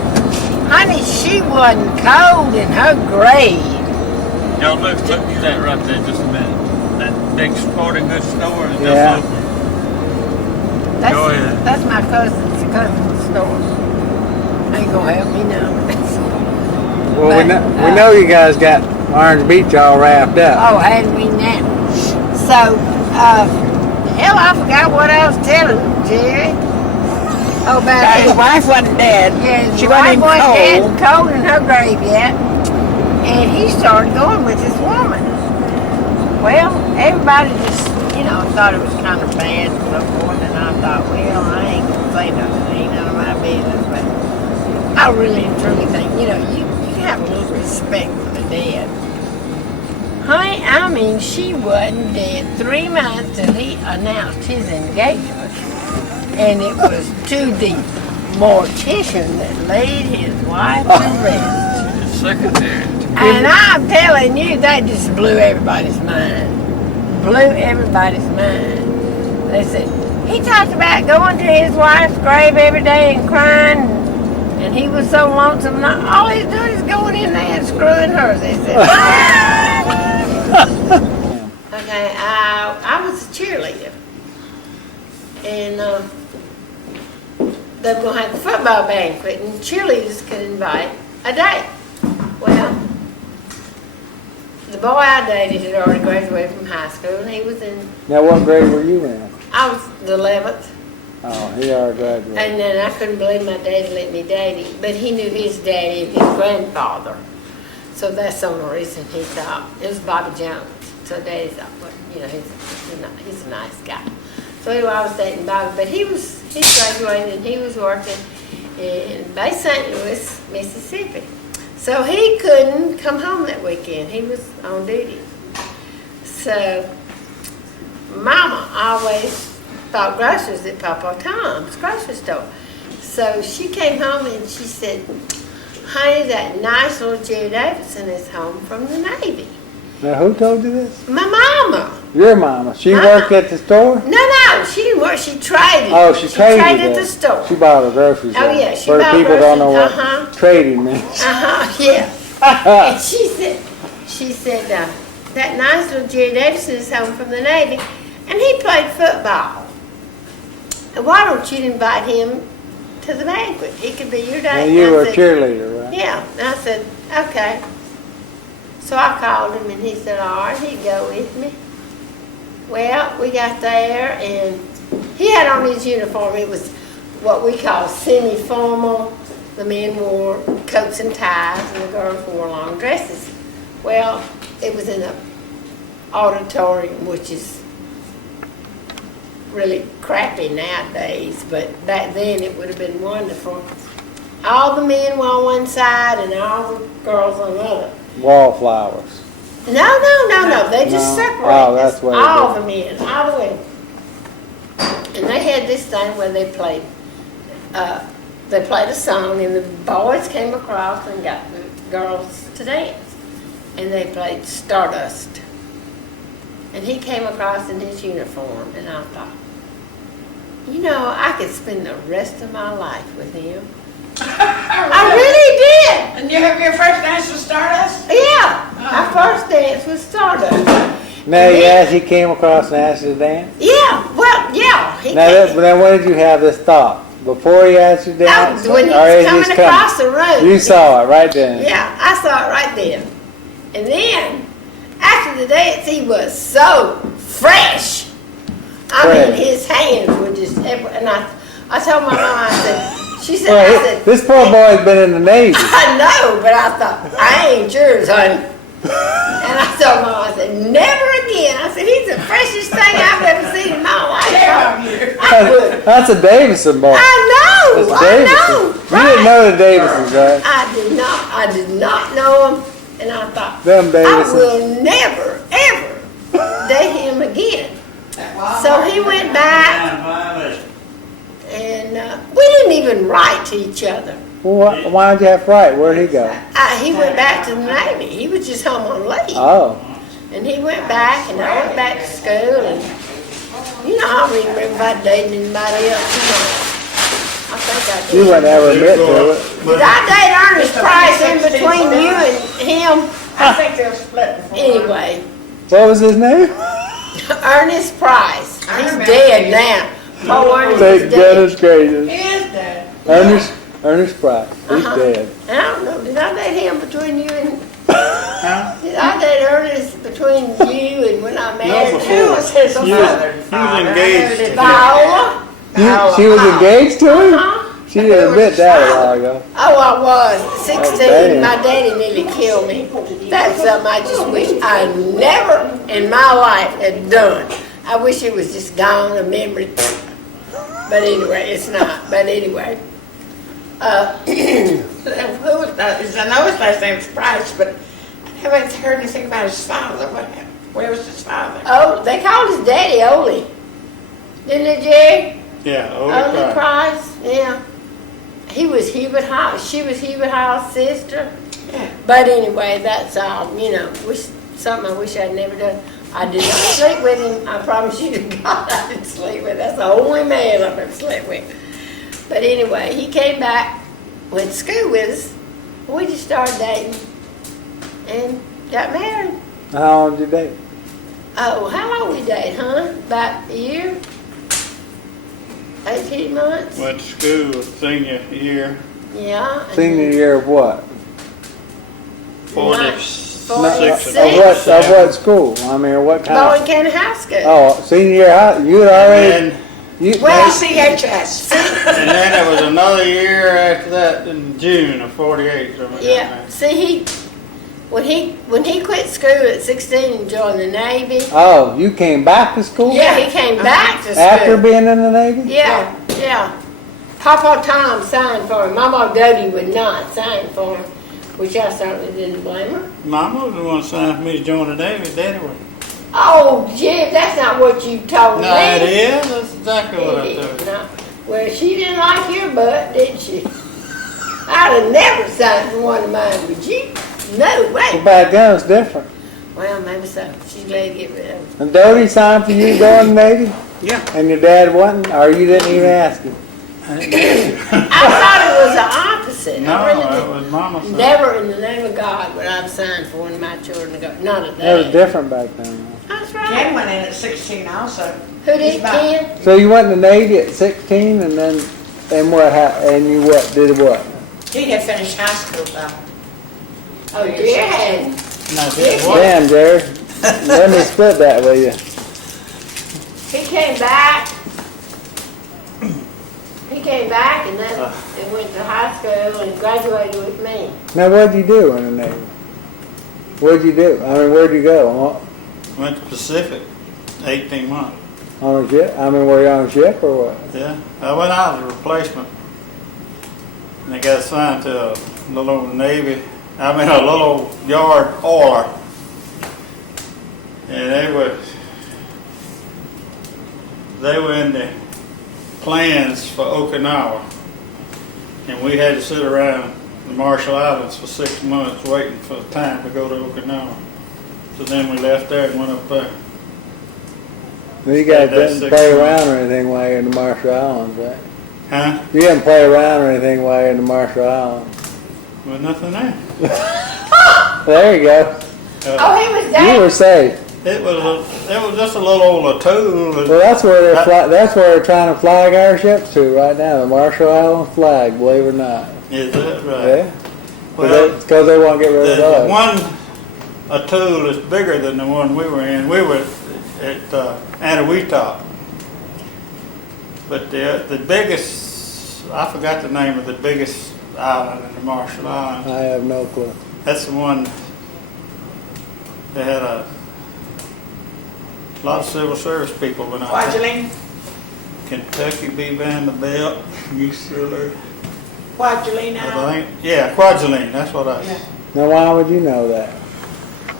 Honey, she wasn't cold in her grave. Y'all look at that right there just a minute. That big sporting goods store is Yeah. just open. That's, Go ahead. That's my cousin's store. Ain't gonna help me now. Well, we But, know you guys got Orange Beach all wrapped up. Oh, hadn't we now? So, hell, I forgot what I was telling you, Jerry. Oh, about His wife wasn't dead. Yeah, his She wife wasn't wasn't dead cold. and cold in her grave yet. And he started going with this woman. Well, everybody just, thought it was kind of bad and so forth. And I thought, well, I ain't going to say nothing. It ain't none of my business. But I really and truly think, you have a little respect for the dead. Honey, I mean, she wasn't dead 3 months till he announced his engagement. And it was to the mortician that laid his wife to rest. Secretary. And I'm telling you, that just blew everybody's mind. Blew everybody's mind. They said, he talked about going to his wife's grave every day and crying, and he was so lonesome. All he's doing is going in there and screwing her, they said. Okay, I was a cheerleader. And they were going to have the football banquet, and cheerleaders could invite a date. Well, the boy I dated had already graduated from high school, and he was in, Now, what grade were you in? I was the 11th, Oh, he already graduated. and then I couldn't believe my daddy let me date him, but he knew his daddy and his grandfather. So that's the only reason he thought, it was Bobby Jones. So daddy thought, well, he's a nice guy. So anyway, I was dating Bobby, but he graduated and he was working in Bay St. Louis, Mississippi. So he couldn't come home that weekend. He was on duty. So Mama always thought groceries at Papa Tom's grocery store. So she came home and she said, honey, that nice little Jerry Davidson is home from the Navy. Now, who told you this? My mama. Your mama. She Mama. worked at the store? No, she didn't work. She traded. Oh, she traded at there. the store. She bought her groceries Oh, there. yeah, she For the bought people don't know what groceries, trading means. Yeah. And she said, that nice little Jerry Davidson is home from the Navy, and he played football. And why don't you invite him to the banquet? He could be your date. Now, And you I were a said, cheerleader, right? Yeah. And I said, okay. So I called him, and he said, all right, he'd go with me. Well, we got there, and he had on his uniform. It was what we call semi-formal. The men wore coats and ties, and the girls wore long dresses. Well, it was in an auditorium, which is really crappy nowadays, but back then it would have been wonderful. All the men were on one side, and all the girls on the other. Wallflowers. No. They just separated Oh, that's what it all is. the men, all the women. And they had this thing where they played a song, and the boys came across and got the girls to dance. And they played Stardust. And he came across in his uniform, and I thought, I could spend the rest of my life with him. I really did. And you have your first dance with Stardust? Yeah, our first dance was Stardust. Now, he came across and asked you to dance? Yeah, well, yeah. He Now, came, then when did you have this thought? Before he asked you to dance? when he Or was is coming this across the road. You saw it right then? Yeah, I saw it right then. And then, after the dance, he was so fresh. I mean, his hands were just, and I told my mom, I said, she said, Well, I said, this poor boy's been in the Navy. I know, but I thought, I ain't yours, honey. And I told Mom, I said, never again. I said, he's the freshest thing I've ever seen in my life. I would. That's a Davison boy. I know. That's I Davison. know. You didn't know the Davisons, right? I did not know him. And I thought, Them I Davisons. will never, ever date him again. So he went back, and we didn't even write to each other. Well, why did you have to write? Where'd he go? He went back to the Navy. He was just home on leave. Oh. And he went back, and I went back to school, and I don't even remember if I dated anybody else. I think I did. You wouldn't ever admit to it. Did I date Ernest Price in between you and him? I think they're split before. Anyway, What was his name? Ernest Price. I He's remember dead him. now. Oh, Ernest Thank is dead. goodness gracious. He is dead. Ernest Price, he's dead. I don't know, did I date him between you and, Huh? did I date Ernest between you and when I married before. you? Who was his father? He was engaged to Viola? She was engaged to him? Huh? She didn't admit that a while ago. Oh, I was, 16, damn. my daddy nearly killed me. That's something I just wish I never in my life had done. I wish it was just gone, a memory. But anyway, it's not, but anyway. Who was that? I know his last name was Price, but I haven't heard anything about his father. Where was his father? Oh, they called his daddy Ole. Didn't they, Jerry? Yeah, Ole Price, yeah. He was Hubert House. She was Hubert House's sister. Yeah. But anyway, that's all. You know, something I wish I'd never done. I did not sleep with him. I promise you to God, I didn't sleep with. That's the only man I've ever slept with. But anyway, he came back, went to school with us. We just started dating and got married. How long did you date? Oh, how long we date, huh? About a year? 18 months? Went to school senior year, Yeah. and Senior then- year of what? 46 Of Six. what school? I mean, what kind Bowen of? County High School. Oh, senior year, you had already, And, you, Well, CHS. and then there was another year after that in June of 48. Something like Yeah, that. see, when he quit school at 16 and joined the Navy, oh, you came back to school? yeah, he came back to school. After being in the Navy? Yeah, yeah. Papa Tom signed for him. Mama Dodie would not sign for him, which I certainly didn't blame her. Mama was the one signed for me to join the Navy. Daddy was. Oh, Jim, that's not what you told No, me. it is. That's exactly what I told you. No. Well, she didn't like your butt, did she? I'd have never signed for one of mine, would you? No Well, way. back then it was different. Well, maybe so. She's glad to get rid of him. And Dodie signed for you to go in the Navy? Yeah. And your dad wasn't, or you didn't even ask him? I thought it was the opposite. No, I really it did. was Mama signed. Never in the name of God would I have signed for one of my children to go. Not a That was day. different back then. That's Ken right. went in at 16 also. Who did, He's about- Ken? So you went in the Navy at 16 and then, and what and you what, did what? He had finished high school though. Oh, dear had. No, it was. Damn, Jerry. Let me split that with you. He came back. He came back and then he went to high school and graduated with me. Now, what'd you do in the Navy? What'd you do? I mean, where'd you go? Went to Pacific, 18 months. On a ship? I mean, were you on a ship or what? Yeah, I went out as a replacement. And they got assigned to a little old Navy, a little old yard oiler. And they were in the plans for Okinawa. And we had to sit around the Marshall Islands for 6 months waiting for the time to go to Okinawa. So then we left there and went up there. Well, you guys Yeah, that's didn't 6 play months. around or anything while you're in the Marshall Islands, right? Huh? You didn't play around or anything while you're in the Marshall Islands. Well, nothing there. There you go. Oh, he was You there. were safe. It was just a little old atoll. Well, that's where that's where they're trying to flag our ships to right now. The Marshall Islands flag, believe it or not. Is that right? Yeah. Well, Because they want to get rid of the us. one atoll is bigger than the one we were in. We were at Anawitop. But the biggest, I forgot the name of the biggest island in the Marshall Islands. I have no clue. That's the one that had a lot of civil service people went out there. Kwajalein? Kentucky B. Vanderbilt, UCLA. Kwajalein I Island? think, yeah, Kwajalein, that's what I Yeah. Now, why would you know that?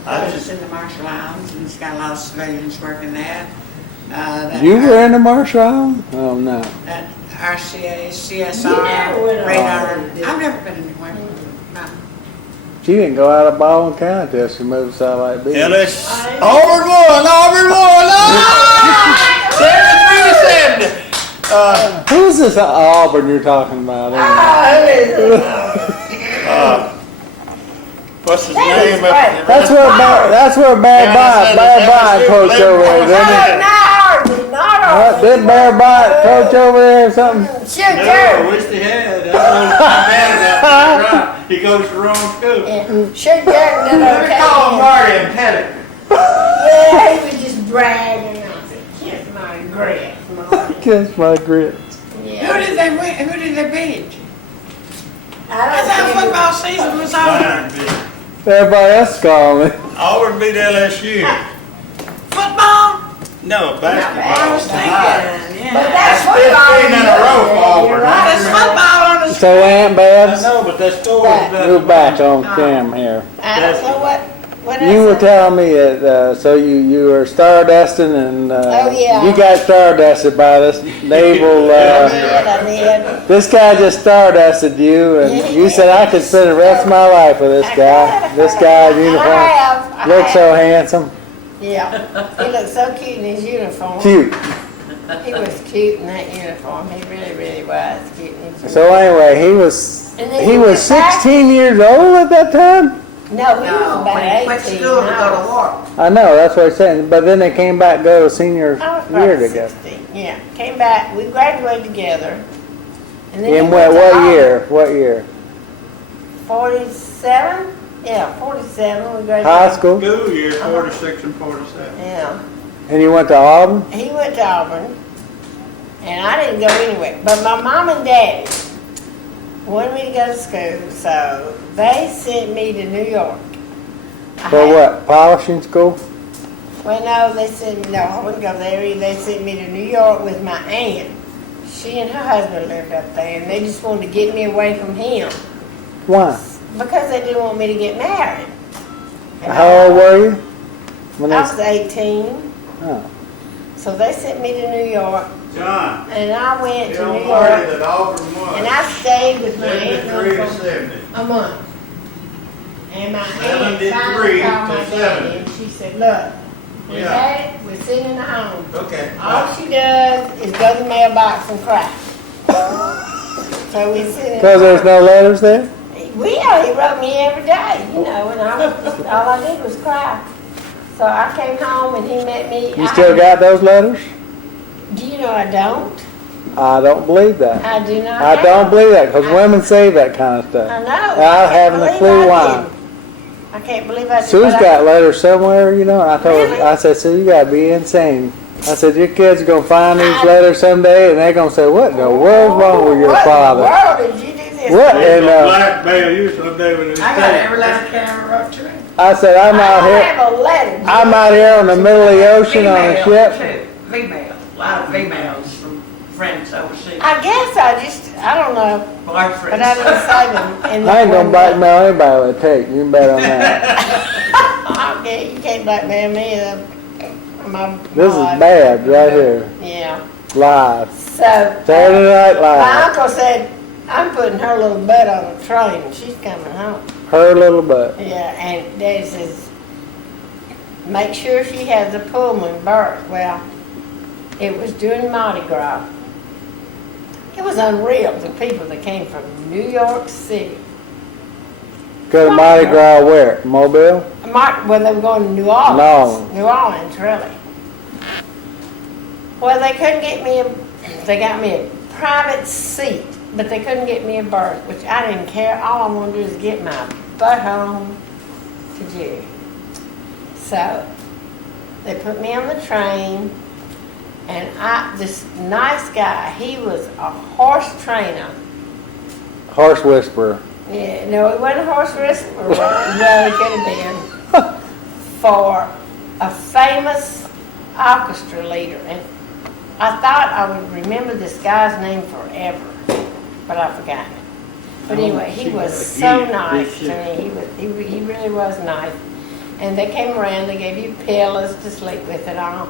I was just in the Marshall Islands and it's got a lot of civilians working there. You were in the Marshall Islands? Oh, no. That RCA, You never CSR, went radar. over there. I've never been anywhere. No. She didn't go out of Baldwin County till she moved to Satellite Beach. LS Auburn one. Who's this Auburn you're talking about? Anyway? What's his That is name? right. That's where Bad Bond coach over there, No, isn't it? not Arby, not What, did Bear bite Coach over there or something? Shoot, No, I Gerry. wish they had. That's what I'm mad about. He goes to the wrong school. Yeah, shoot, Gerry did Let me okay. call Marty and tell him. Yeah, he was just bragging. I said, kiss my grits, Marty. Kiss my grits. Yeah. Who did they win? Who did they beat? I I thought don't football season was over. Everybody else calling me. Auburn beat LSU. Football? No, I basketball. was thinking, But yeah. that's That's football. 15 in a row for Auburn. You're There's right. football on the So Aunt I Babs, know, but that score is better. move back on cam here. I don't know what You were I said. telling me that, so you were stardusting and, Oh, yeah. you got stardusted by this naval, I did. this guy just stardusted you and you said I could spend the rest of my life with this guy. This guy in I uniform. have. Looks so handsome. Yeah, he looked so cute in his uniform. Cute. He was cute in that uniform. He really, really was cute in his uniform. So anyway, he was And then he he was went back. 16 years old at that time? No, he was No, about when he went 18. to school to I go to was- work. I know, that's what I'm saying. But then they came back to go to senior I was about year together. 16. Yeah, came back. We graduated together. And then In he what, went to what Auburn. year? What year? 47? Yeah, 47. We graduated. High school? School year 46 and 47. Yeah. And you went to Auburn? He went to Auburn, and I didn't go anywhere. But my mom and daddy wanted me to go to school, so they sent me to New York. I For had- what? Polishing school? Well, no, they sent, no, I wouldn't go there either. They sent me to New York with my aunt. She and her husband lived up there, and they just wanted to get me away from him Why? because they didn't want me to get married. And How old were you? When I they, was 18, oh. so they sent me to New York, John, and I went to tell New Marty York, that Auburn and won I stayed with my aunt 73 to and uncle 70. a month. And my aunt 73 finally called to my 70. daddy, and she said, look, we Yeah. had it, we're sitting in the home. Okay. All she does is go to the mailbox and cry. So we sit in. Because there's no letters there? Well, he wrote me every day, you know, and I was just, all I did was cry. So I came home and he met me. You still got those letters? Do you know I don't? I don't believe that. I do not. I have don't them. believe that because women say that kind of I stuff. know. I haven't a can't clue believe I why. didn't. I can't believe I did. Sue's but I- got letters somewhere, you know, and I told her, Really? I said, Sue, you gotta be insane. I said, your kids are gonna find these letters someday and they're gonna say, what in the world's wrong with your What father? in the world did you do this? What? for? And, Blackmail you someday with his I got every letter Karen wrote to him. I said, I'm I out don't here, have a letter. I'm out here on the middle of the ocean on a ship. Too. Female. A lot of females from friends overseas. I guess I don't know, Boyfriends. but I didn't say them. In I ain't gonna one blackmail anybody with a tape. You can bet on that. Okay, you can't blackmail me. My This is God. bad right here. Yeah. Live. So Saturday Night my Live. uncle said, I'm putting her little butt on a train and she's coming home. Her little butt. Yeah, and Daddy says, make sure she has a Pullman berth. Well, it was during Mardi Gras. It was unreal, the people that came from New York City. Go to Mardi Gras where? Mobile? Well, they were going to New Orleans. New Orleans. New Orleans, really. Well, they couldn't get me they got me a private seat, but they couldn't get me a berth, which I didn't care. All I wanted to do is get my butt home to Gerry. So, they put me on the train, and this nice guy, he was a horse trainer. Horse whisperer. Yeah, no, he wasn't a horse whisperer. No, he could have been. For a famous orchestra leader. And I thought I would remember this guy's name forever, but I've forgotten it. But anyway, he was so nice to me. He really was nice. And they came around, they gave you pillows to sleep with and all.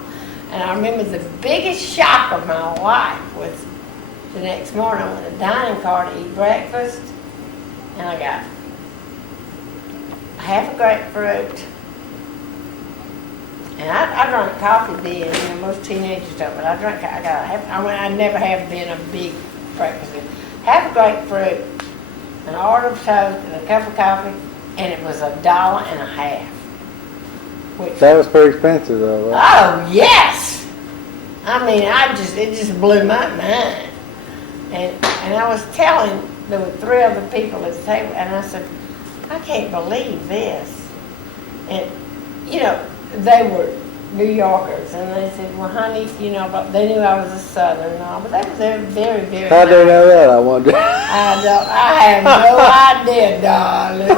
And I remember the biggest shock of my life was the next morning I went to the dining car to eat breakfast, and I got half a grapefruit. And I drank coffee then, you know, most teenagers don't, but I never have been a big breakfast meal. Half a grapefruit, an order of toast, and a cup of coffee, and it was $1.50. Which, That was pretty expensive though. Right? oh, yes! I mean, it just blew my mind. And I was telling, there were 3 other people at the table, and I said, I can't believe this. And, you know, they were New Yorkers, and they said, well, honey, you know, but they knew I was a Southern and all, but they were very, very How'd they nice. know that, I wonder? I have no idea, darling.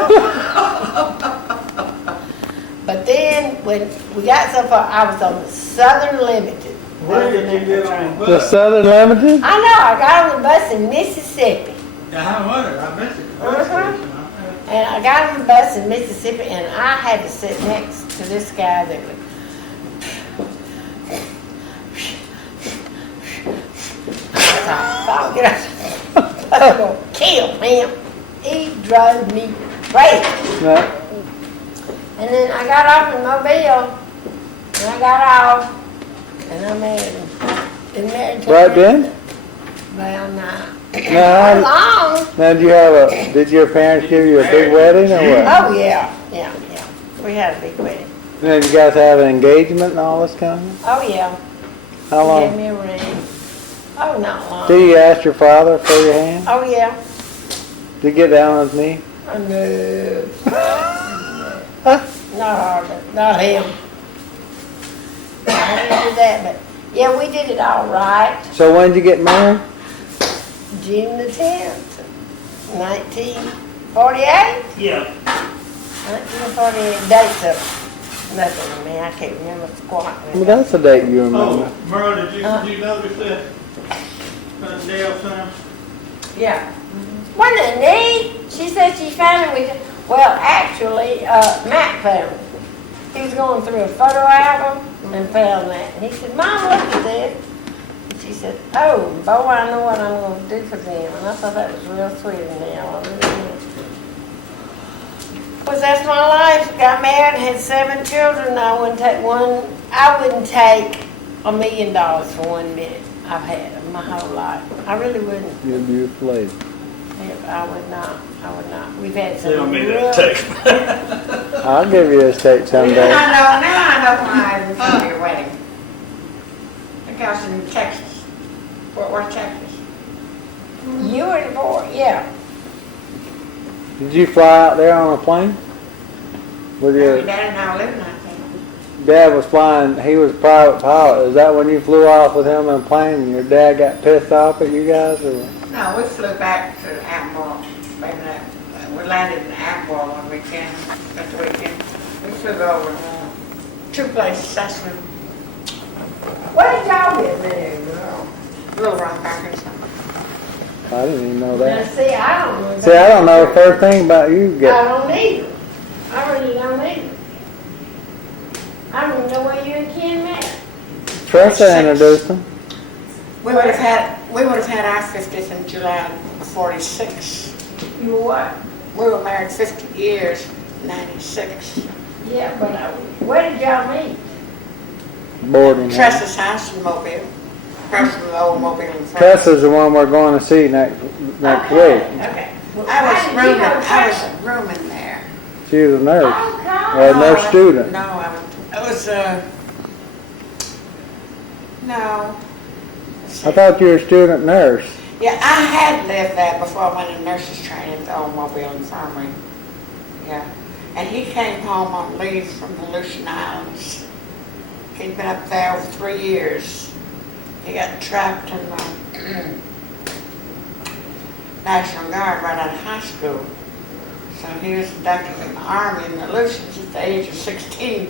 But then, when we got so far, I was on the Southern Limited. Where did you get on the The bus? Southern Limited? I know, I got on the bus in Mississippi. Yeah, I wondered, I missed it. And I got on the bus in Mississippi, and I had to sit next to this guy that would. I thought, get out. I'm gonna kill him. He drove me crazy. No. And then I got off in Mobile, and I got off, and I married him. Been married to Right him. then? Well, nah. No. How long? Now, did your parents give you a big wedding or what? Oh, yeah. We had a big wedding. Now, did you guys have an engagement and all this kind of? Oh, yeah. How He gave long? me a ring. Oh, not long. Did you ask your father for your hand? Oh, yeah. Did you get down on his knee? Oh, no. Not hardly. Not him. I didn't do that, but yeah, we did it all right. So when did you get married? June the 10th, 1948? Yeah. 1948. Dates of nothing to me. I can't remember squat. Well, that's the date you remember. Oh, Merle, did you notice that? Dale son? Yeah. Wasn't it neat? She said she found it with, well, actually, Matt found it. He was going through a photo album and found that. And he said, Mom, look at this. And she said, oh, boy, I know what I'm going to do for them. And I thought that was real sweet of Nell. I really did. Of course, that's my life. Got married and had 7 children. I wouldn't take $1 million for 1 minute. I've had them my whole life. I really wouldn't. You're a beautiful lady. I would not. We've had some Tell me real... that tape. I'll give you a steak someday. Now I know why I was at your wedding. I was in Texas, Fort Worth, Texas. You were in Fort, yeah. Did you fly out there on a plane? With Your your dad and I lived out there. dad was flying, he was a private pilot. Is that when you flew off with him in a plane and your dad got pissed off at you guys? Or? No, we flew back to Attleboro. We landed in Attleboro one weekend, that weekend. We flew over 2 places, that's when Where did y'all get married, girl? Little Rock, Arkansas. I didn't even know Now, that. see, I don't know. See, I don't know the first thing about you. I don't either. I really don't either. I don't even know where you and Ken met. Tressa introduced him. We would have had our 50th in July of 46. You were what? We were married 50 years, 96. Yeah, but where did y'all meet? Boarding house. Tressa's house in Mobile. Across from the old Mobile and Tressa's the one we're going to see next week. Okay. Well, I was rooming there. She was a nurse, Oh, or God. a nurse student. No, I was no. I thought you were a student nurse. Yeah, I had lived there before I went in nurses training at the old Mobile Infirmary. Yeah. And he came home on leave from the Aleutian Islands. He'd been up there for 3 years. He got trapped in the National Guard right out of high school. So he was inducted in the Army in the Aleutians at the age of 16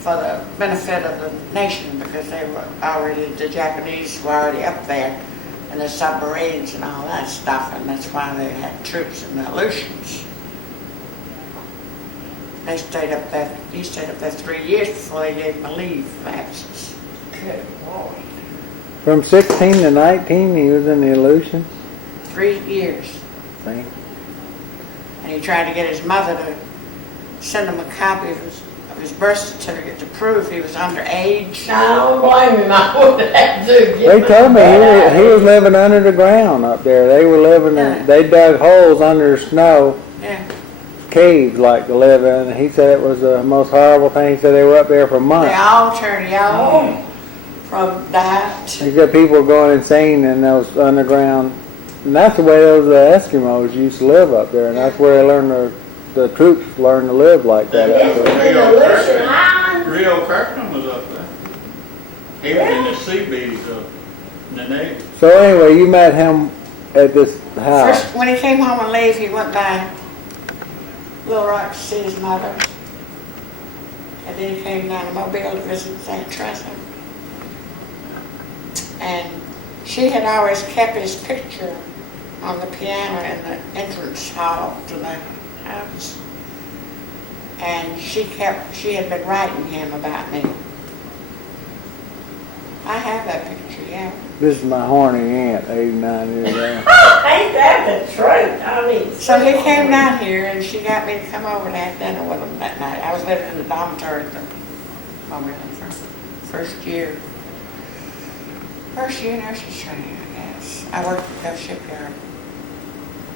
for the benefit of the nation, because they were already, the Japanese were already up there and the submarines and all that stuff, and that's why they had troops in the Aleutians. He stayed up there 3 years before they gave him a leave of absence. Good Lord. From 16 to 19, he was in the Aleutians. 3 years. See? And he tried to get his mother to send him a copy of his birth certificate to prove he was underage. I don't blame him. I would have to. They told me he was living under the ground up there. They were living in, they dug holes under the snow, Yeah. caves like to live in. He said it was the most horrible thing. He said they were up there for They months. all turned yellow. from that. You got people going insane in those underground, and that's the way those Eskimos used to live up there, and that's where they learned the troops learned to live like that up there. In the Lucian Islands. Rio Kirkland was up there. He was in the sea bees up in the Navy. So anyway, you met him at this house. First, when he came home and leave, he went by Little Rock to see his mother. And then he came down to Mobile to visit St. Teresa. And she had always kept his picture on the piano in the entrance hall to the house. And she had been writing him about me. I have that picture, yeah. This is my horny aunt, 89 years old. Ain't that the truth? I mean. So he came down here and she got me to come over and have dinner with him that night. I was living in the dormitory for first year. First year nursery training, I guess. I worked at the shipyard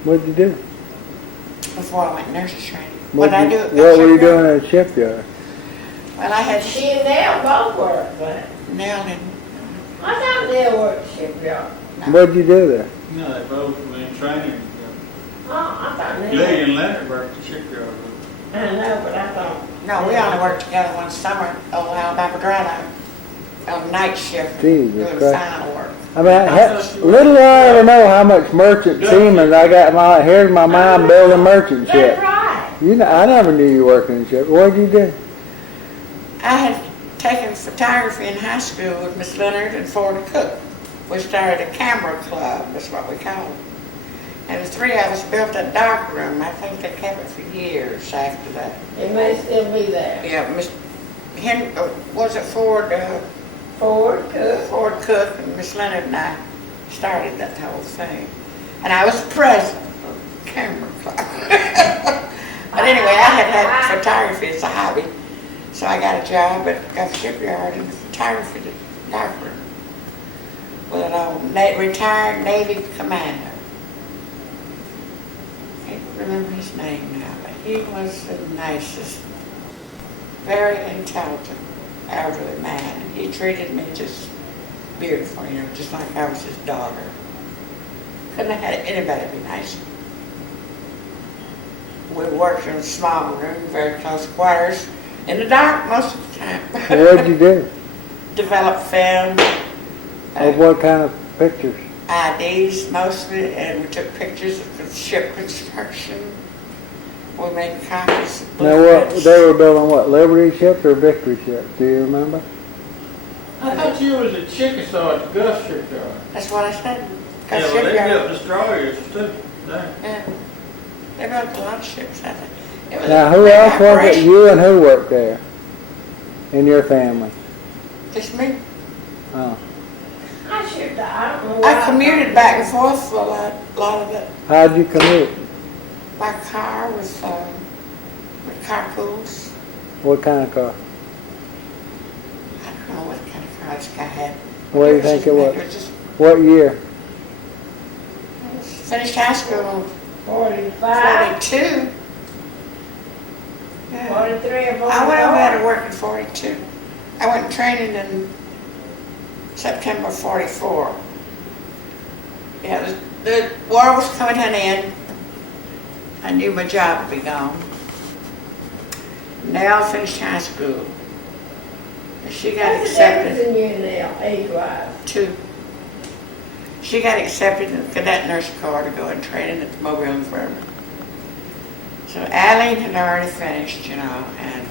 What'd you do? before I went nursery training. What What I do at the were you shipyard? doing at the shipyard? Well, I had She and Nell both worked, but nailed him. I thought Nell worked at shipyard. What'd you do there? No, they both were in training. Oh, I thought Nell. Lee and Leonard worked at the shipyard. I know, but I thought. No, we only worked together one summer on Alabama Drive on night shift. Jesus doing Christ. final work. I mean, little I ever know how much merchant seamen I got. Here's my mom building merchant That's ship. right. You know, I never knew you worked in a ship. What'd you do? I had taken photography in high school with Miss Leonard and Ford Cook. We started a camera club, that's what we called it. And the three of us built a dark room. I think they kept it for years after that. It may still be there. Yeah, Miss Henry, was it Ford? Ford, Cook. Ford Cook and Miss Leonard and I started that whole thing. And I was president of the camera club. But anyway, I had photography as a hobby. So I got a job at the shipyard in the photography darkroom with an old retired Navy commander. I can't remember his name now, but he was the nicest, very intelligent elderly man. And he treated me just beautiful, you know, just like I was his daughter. Couldn't have had anybody be nicer. We worked in a small room, very close quarters. In the dark most of the time. What'd you do? Develop film, Of what kind of pictures? IDs mostly, and we took pictures of the ship construction. We made copies of Now, what blueprints. they were building? What, Liberty ships or Victory ships? Do you remember? I thought you was at Chickasaw at the Gulf shipyard. That's what I said. Yeah, Got well, they shipyard. built destroyers too. There. Yeah. They built a lot of ships, I think. It was Now, a who big else was it? operation. You and who worked there? In your family? Just me. Oh. I should, I don't know. why I commuted back and forth for a lot of it. How'd you commute? My car was carpools. What kind of car? I don't know what kind of car this guy had. What do you think it was? Just What year? finished high school 45, in 42. Yeah. 43 or 44. I went over there to work in 42. I went training in September 44. Yeah, the war was coming to an end. I knew my job would be gone. Nell finished high school. She got What's the difference accepted in you and Nell, age-wise? to. She got accepted in the cadet nurse corps to go and training at the Mobile Infirmary. So Eileen had already finished, you know, and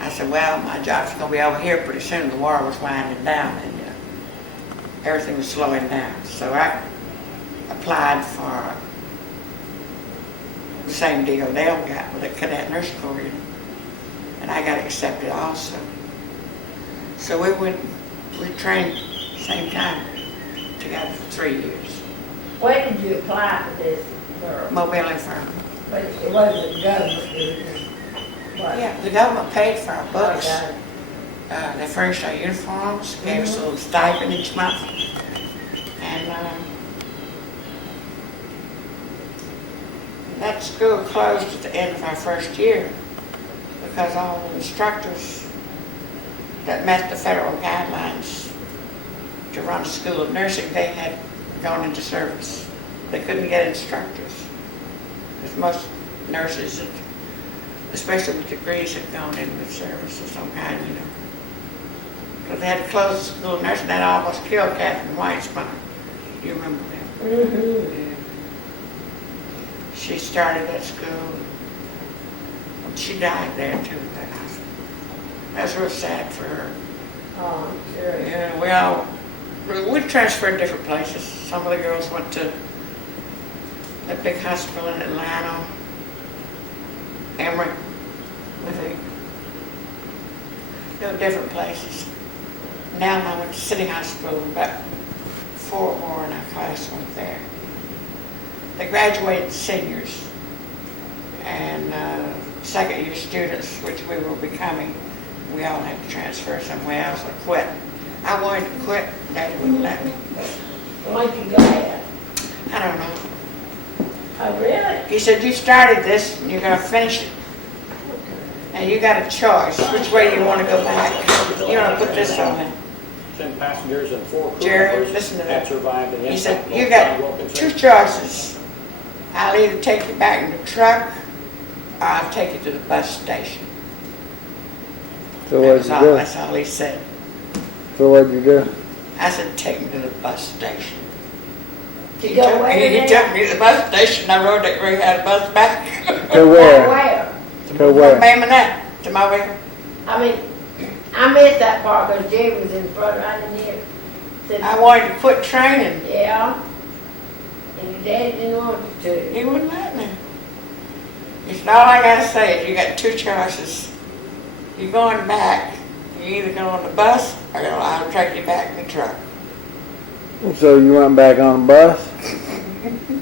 I said, well, my job's going to be over here pretty soon. The war was winding down and everything was slowing down. So I applied for the same deal Dale got with the cadet nurse corps, you know, and I got accepted also. So we trained same time together for 3 years. When did you apply for this girl? Mobile Infirmary. But it wasn't the government, it was what? Yeah, the government paid for our books. Okay. They furnished our uniforms, gave us a little stipend each month. And that school closed at the end of our first year because all the instructors that met the federal guidelines to run a school of nursing, they had gone into service. They couldn't get instructors. Because most nurses, especially with degrees, have gone into service of some kind, you know. So they had to close the school of nursing. That almost killed Catherine Whitespun. Do you remember that? Mm-hmm. Yeah. She started that school. She died there too, at that hospital. That's real sad for her. Oh, I'm sure. Yeah, we transferred different places. Some of the girls went to a big hospital in Atlanta, Emory, I think. They were different places. Now I went to City Hospital, about 4 more in our class went there. They graduated seniors and second year students, which we were becoming. We all had to transfer somewhere else or quit. I wanted to quit, Daddy wouldn't let me. Why'd you go there? I don't know. Oh, really? He said, you started this and you're gonna finish it. And you got a choice, which way you wanna go back. You wanna put this on it. 10 passengers and 4 crew Jerry, members listen to have that. survived the He said, impact. you got 2 choices. I'll either take you back in the truck or I'll take you to the bus station. So what'd you do? That's all he said. So what'd you do? I said, take me to the bus station. To go where? He took me to the bus station. I rode that great had a bus back. To where? Where? To From where? Bamanette to Mobile. I mean, I missed that part because Gerry was in front. I didn't hear. Said, I wanted to quit training. yeah. And your dad didn't want you to. He wouldn't let me. He said, all I gotta say is you got 2 choices. You're going back. You either go on the bus or I'll take you back in the truck. So you went back on the bus?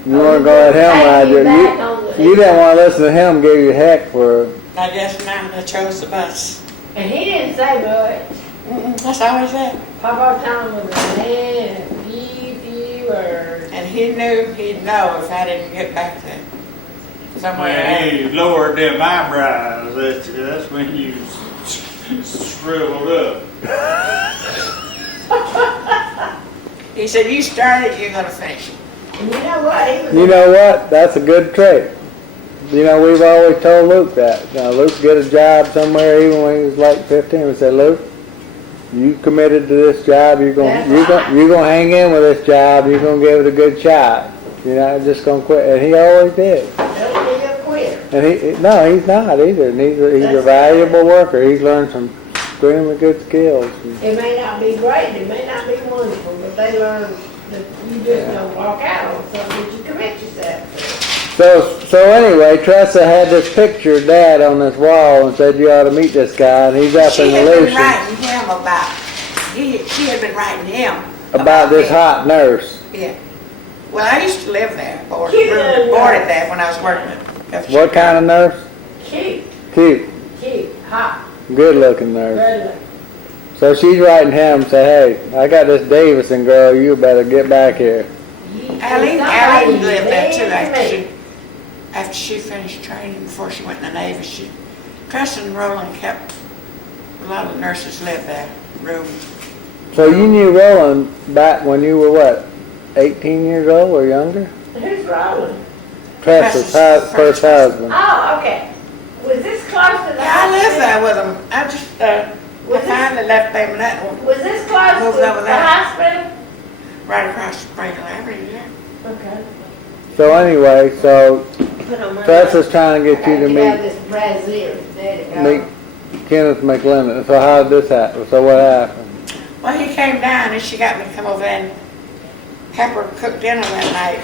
You want to go at him ride you? You didn't want to listen to him give you heck for. I guess now I chose the bus. And he didn't say much. That's all he said. Papa Tom was a man, and few words. And he knew he'd know if I didn't get back there. Somewhere When else. you lowered them eyebrows at you, that's when you shriveled up. He said, you started, you're gonna finish it. And you know what? He was You know what? That's a good trait. You know, we've always told Luke that. Now, Luke get a job somewhere, even when he was like 15. We said, Luke, you committed to this job. You're gonna hang in with this job. You're gonna give it a good shot. You're not just gonna quit. And he always did. Don't be a quitter. And no, he's not either. And he's a valuable worker. He's learned some extremely good skills. It may not be great, it may not be wonderful, but they learn that you just don't walk out on something that you commit yourself to. So anyway, Tressa had this picture of Dad on this wall and said you ought to meet this guy, and he's up She in had been Lucian writing him about, she had been writing him. about this him. hot nurse. Yeah. Well, I used to live there, boarded Cute little there when I was working at What kind of nurse? Cute, Cute, hot, good looking nurse. really. So she's writing him and say, hey, I got this Davison girl, you better get back here. Allie lived there too after she finished training, before she went in the Navy. Tressa and Roland kept, a lot of nurses lived there, rooms. So you knew Roland back when you were what, 18 years old or younger? Who's Roland? Tressa's Tressa's first husband. Oh, okay. Was this close to the Yeah, I lived hospital? there with them. I just, I finally left Bamanette, Was this close Moved to over the there. hospital? right across the Spring Avenue, yeah. Okay. So anyway, so Put on my Tressa's trying to get you to Get out of meet this Brazil. There you go. Kenneth McLennan. So how did this happen? So what happened? Well, he came down and she got me to come over and help her cook dinner that night.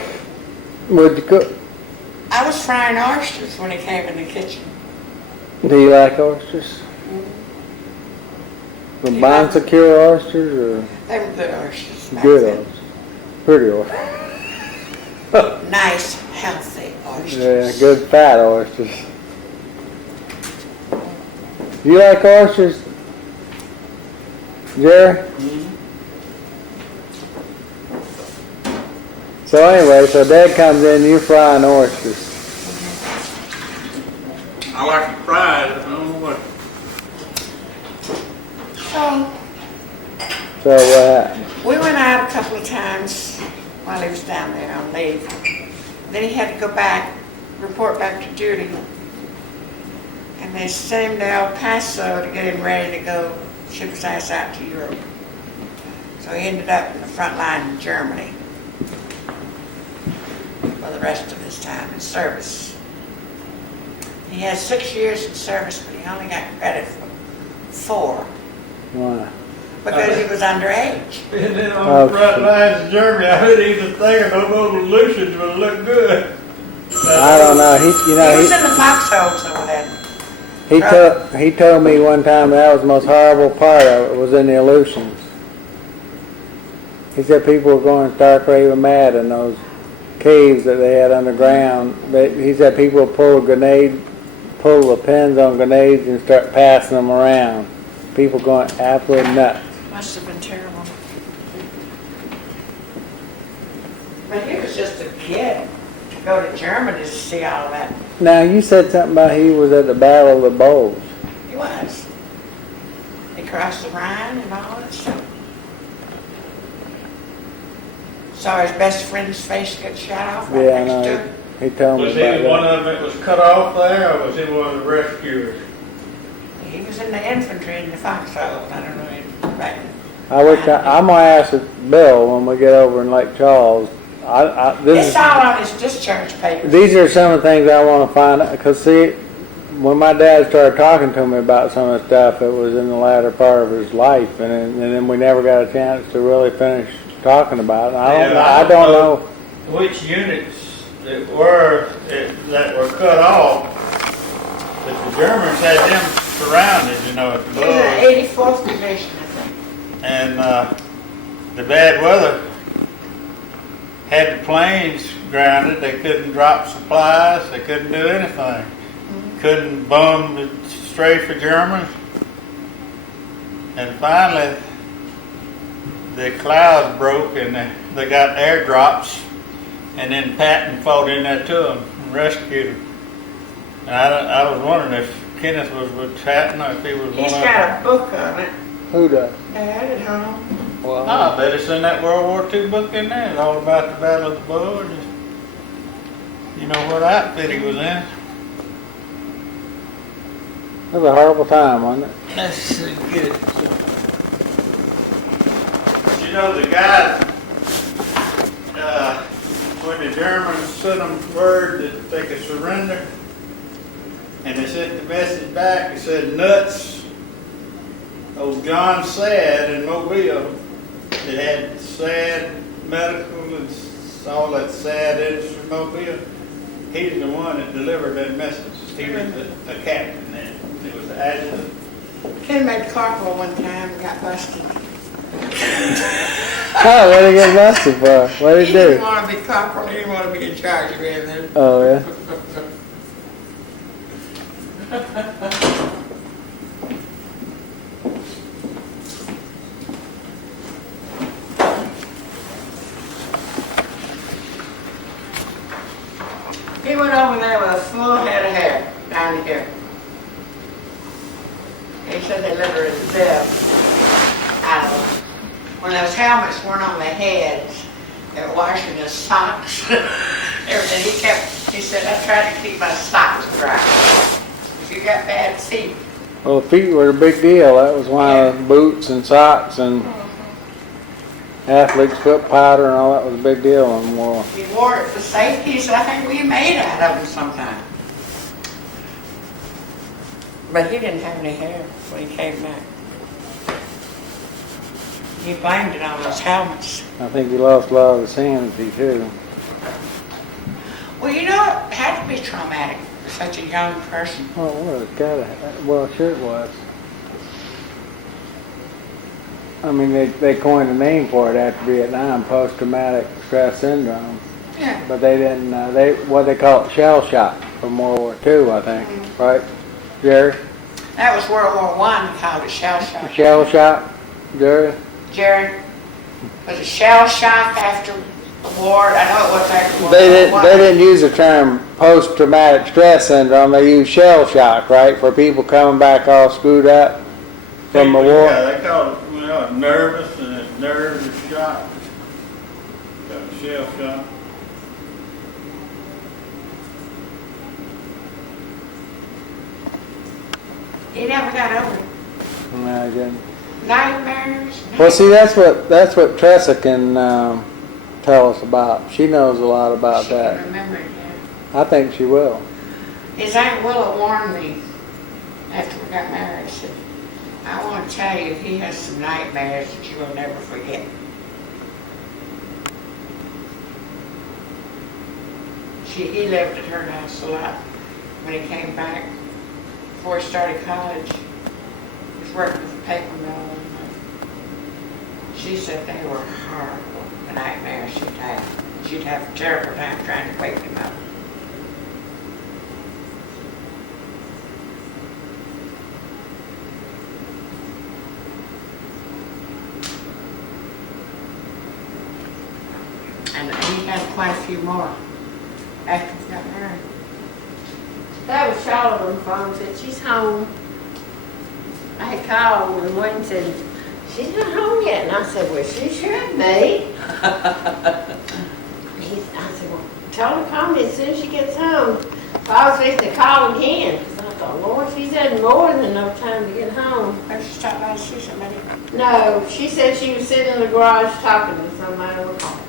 What'd you cook? I was frying oysters when he came in the kitchen. Do you like oysters? The Bon Secure oysters or They were good oysters. back good then. oysters? Pretty oysters. Nice, healthy oysters. Yeah, good fat oysters. You like oysters, Jerry? So anyway, so Dad comes in, you frying oysters. I like it fried, I don't know what. So, So what happened? We went out a couple of times while he was down there on leave. Then he had to go back, report back to duty. And they sent him to El Paso to get him ready to go ship his ass out to Europe. So he ended up in the front line in Germany for the rest of his time in service. He had 6 years in service, but he only got credit for 4 Why? because he was underage. And then on the front lines of Germany, I didn't even think of those little Lucians would look good. I don't know. He was in the foxholes over there. He told me one time that was the most horrible part of it was in the Aleutians. He said people were going stark raving mad in those caves that they had underground. He said people would pull the pins on grenades and start passing them around. People going absolutely nuts. Must have been terrible. But he was just a kid to go to Germany to see all of that. Now you said something about he was at the Battle of the Bulge. He was. He crossed the Rhine and all that stuff. Saw his best friend's face get shot off right Yeah, I next to know. him. He told me Was about he that. one of them that was cut off there, or was he one of the rescuers? He was in the infantry in the foxholes. I don't know anything about it. I'm gonna ask Bill when we get over in Lake Charles. It's all on his discharge papers. These are some of the things I want to find out. Cause see, when my dad started talking to me about some of the stuff, it was in the latter part of his life, and then we never got a chance to really finish talking about it. I don't know which units that were cut off, but the Germans had them surrounded, at the He was in the 84th Division, I think. And the bad weather had the planes grounded. They couldn't drop supplies. They couldn't do anything. Couldn't bomb the strafe for Germans. And finally, the clouds broke and they got airdrops. And then Patton fought in there to them and rescued them. And I was wondering if Kenneth was with Patton or if he was He's one of got a book on it. who does. Dad at home. Well, I bet it's in that World War II book in there. It's all about the Battle of the Bulge. You know what outfit he was in. it was a horrible time, wasn't it? Let's see, get it. The guy, when the Germans sent them word that they could surrender, and they sent the message back, it said nuts. Old John Sad in Mobile, it had sad medical and all that sad industry Mobile. He's the one that delivered that message. He was a captain then. He was the adjutant. Ken made corporal one time and got busted. Oh, what did he get busted for? What did he He didn't do? want to be corporal. He didn't want to be in charge of everything. Oh yeah. He went over there with a full head of hair down here. He said they literally lived out of them. When those helmets weren't on their heads, they were washing his socks. Everything. He said, I tried to keep my socks dry. If you got bad feet. Well, the feet were a big deal. That was why boots and socks and athlete's foot powder and all that was a big deal in war. He wore it for safety, so I think we made out of them sometime. But he didn't have any hair when he came back. He blamed it on those helmets. I think he lost a lot of his sanity too. Well, it had to be traumatic for such a young person. Oh, well, it's gotta. Well, sure it was. I mean, they coined a name for it after Vietnam, post-traumatic stress syndrome. Yeah. But they didn't. What they call it, shell shock from World War II, I think. Mm-hmm. Right, Gerry? That was World War I, they called it shell shock. Shell shock, Gerry? Jerry, was it shell shock after the war? I know it was after World They War I. didn't use the term post-traumatic stress syndrome. They used shell shock, right, for people coming back all screwed up from the war. Yeah, they called it nervous and nerves are shot. Got the shell shot. He never got over it. No, he didn't. Nightmares. Well, see, that's what Tressa can tell us about. She knows a lot about She that. can remember it, I think she will. yeah. His Aunt Willa warned me after we got married. She said, I want to tell you, he has some nightmares that you will never forget. He lived at her house a lot when he came back. Before he started college, he was working with a paper mill. And she said they were horrible, the nightmares she'd have. She'd have a terrible time trying to wake him up. And he had quite a few more after we got married. That was Charlotte on the phone, said she's home. I had called and went and said, she's not home yet. And I said, well, she should be. I said, well, tell her to call me as soon as she gets home. So I was fixing to call again. Because I thought, Lord, she's had more than enough time to get home. I just stopped by to see somebody. No, she said she was sitting in the garage talking to somebody on the phone.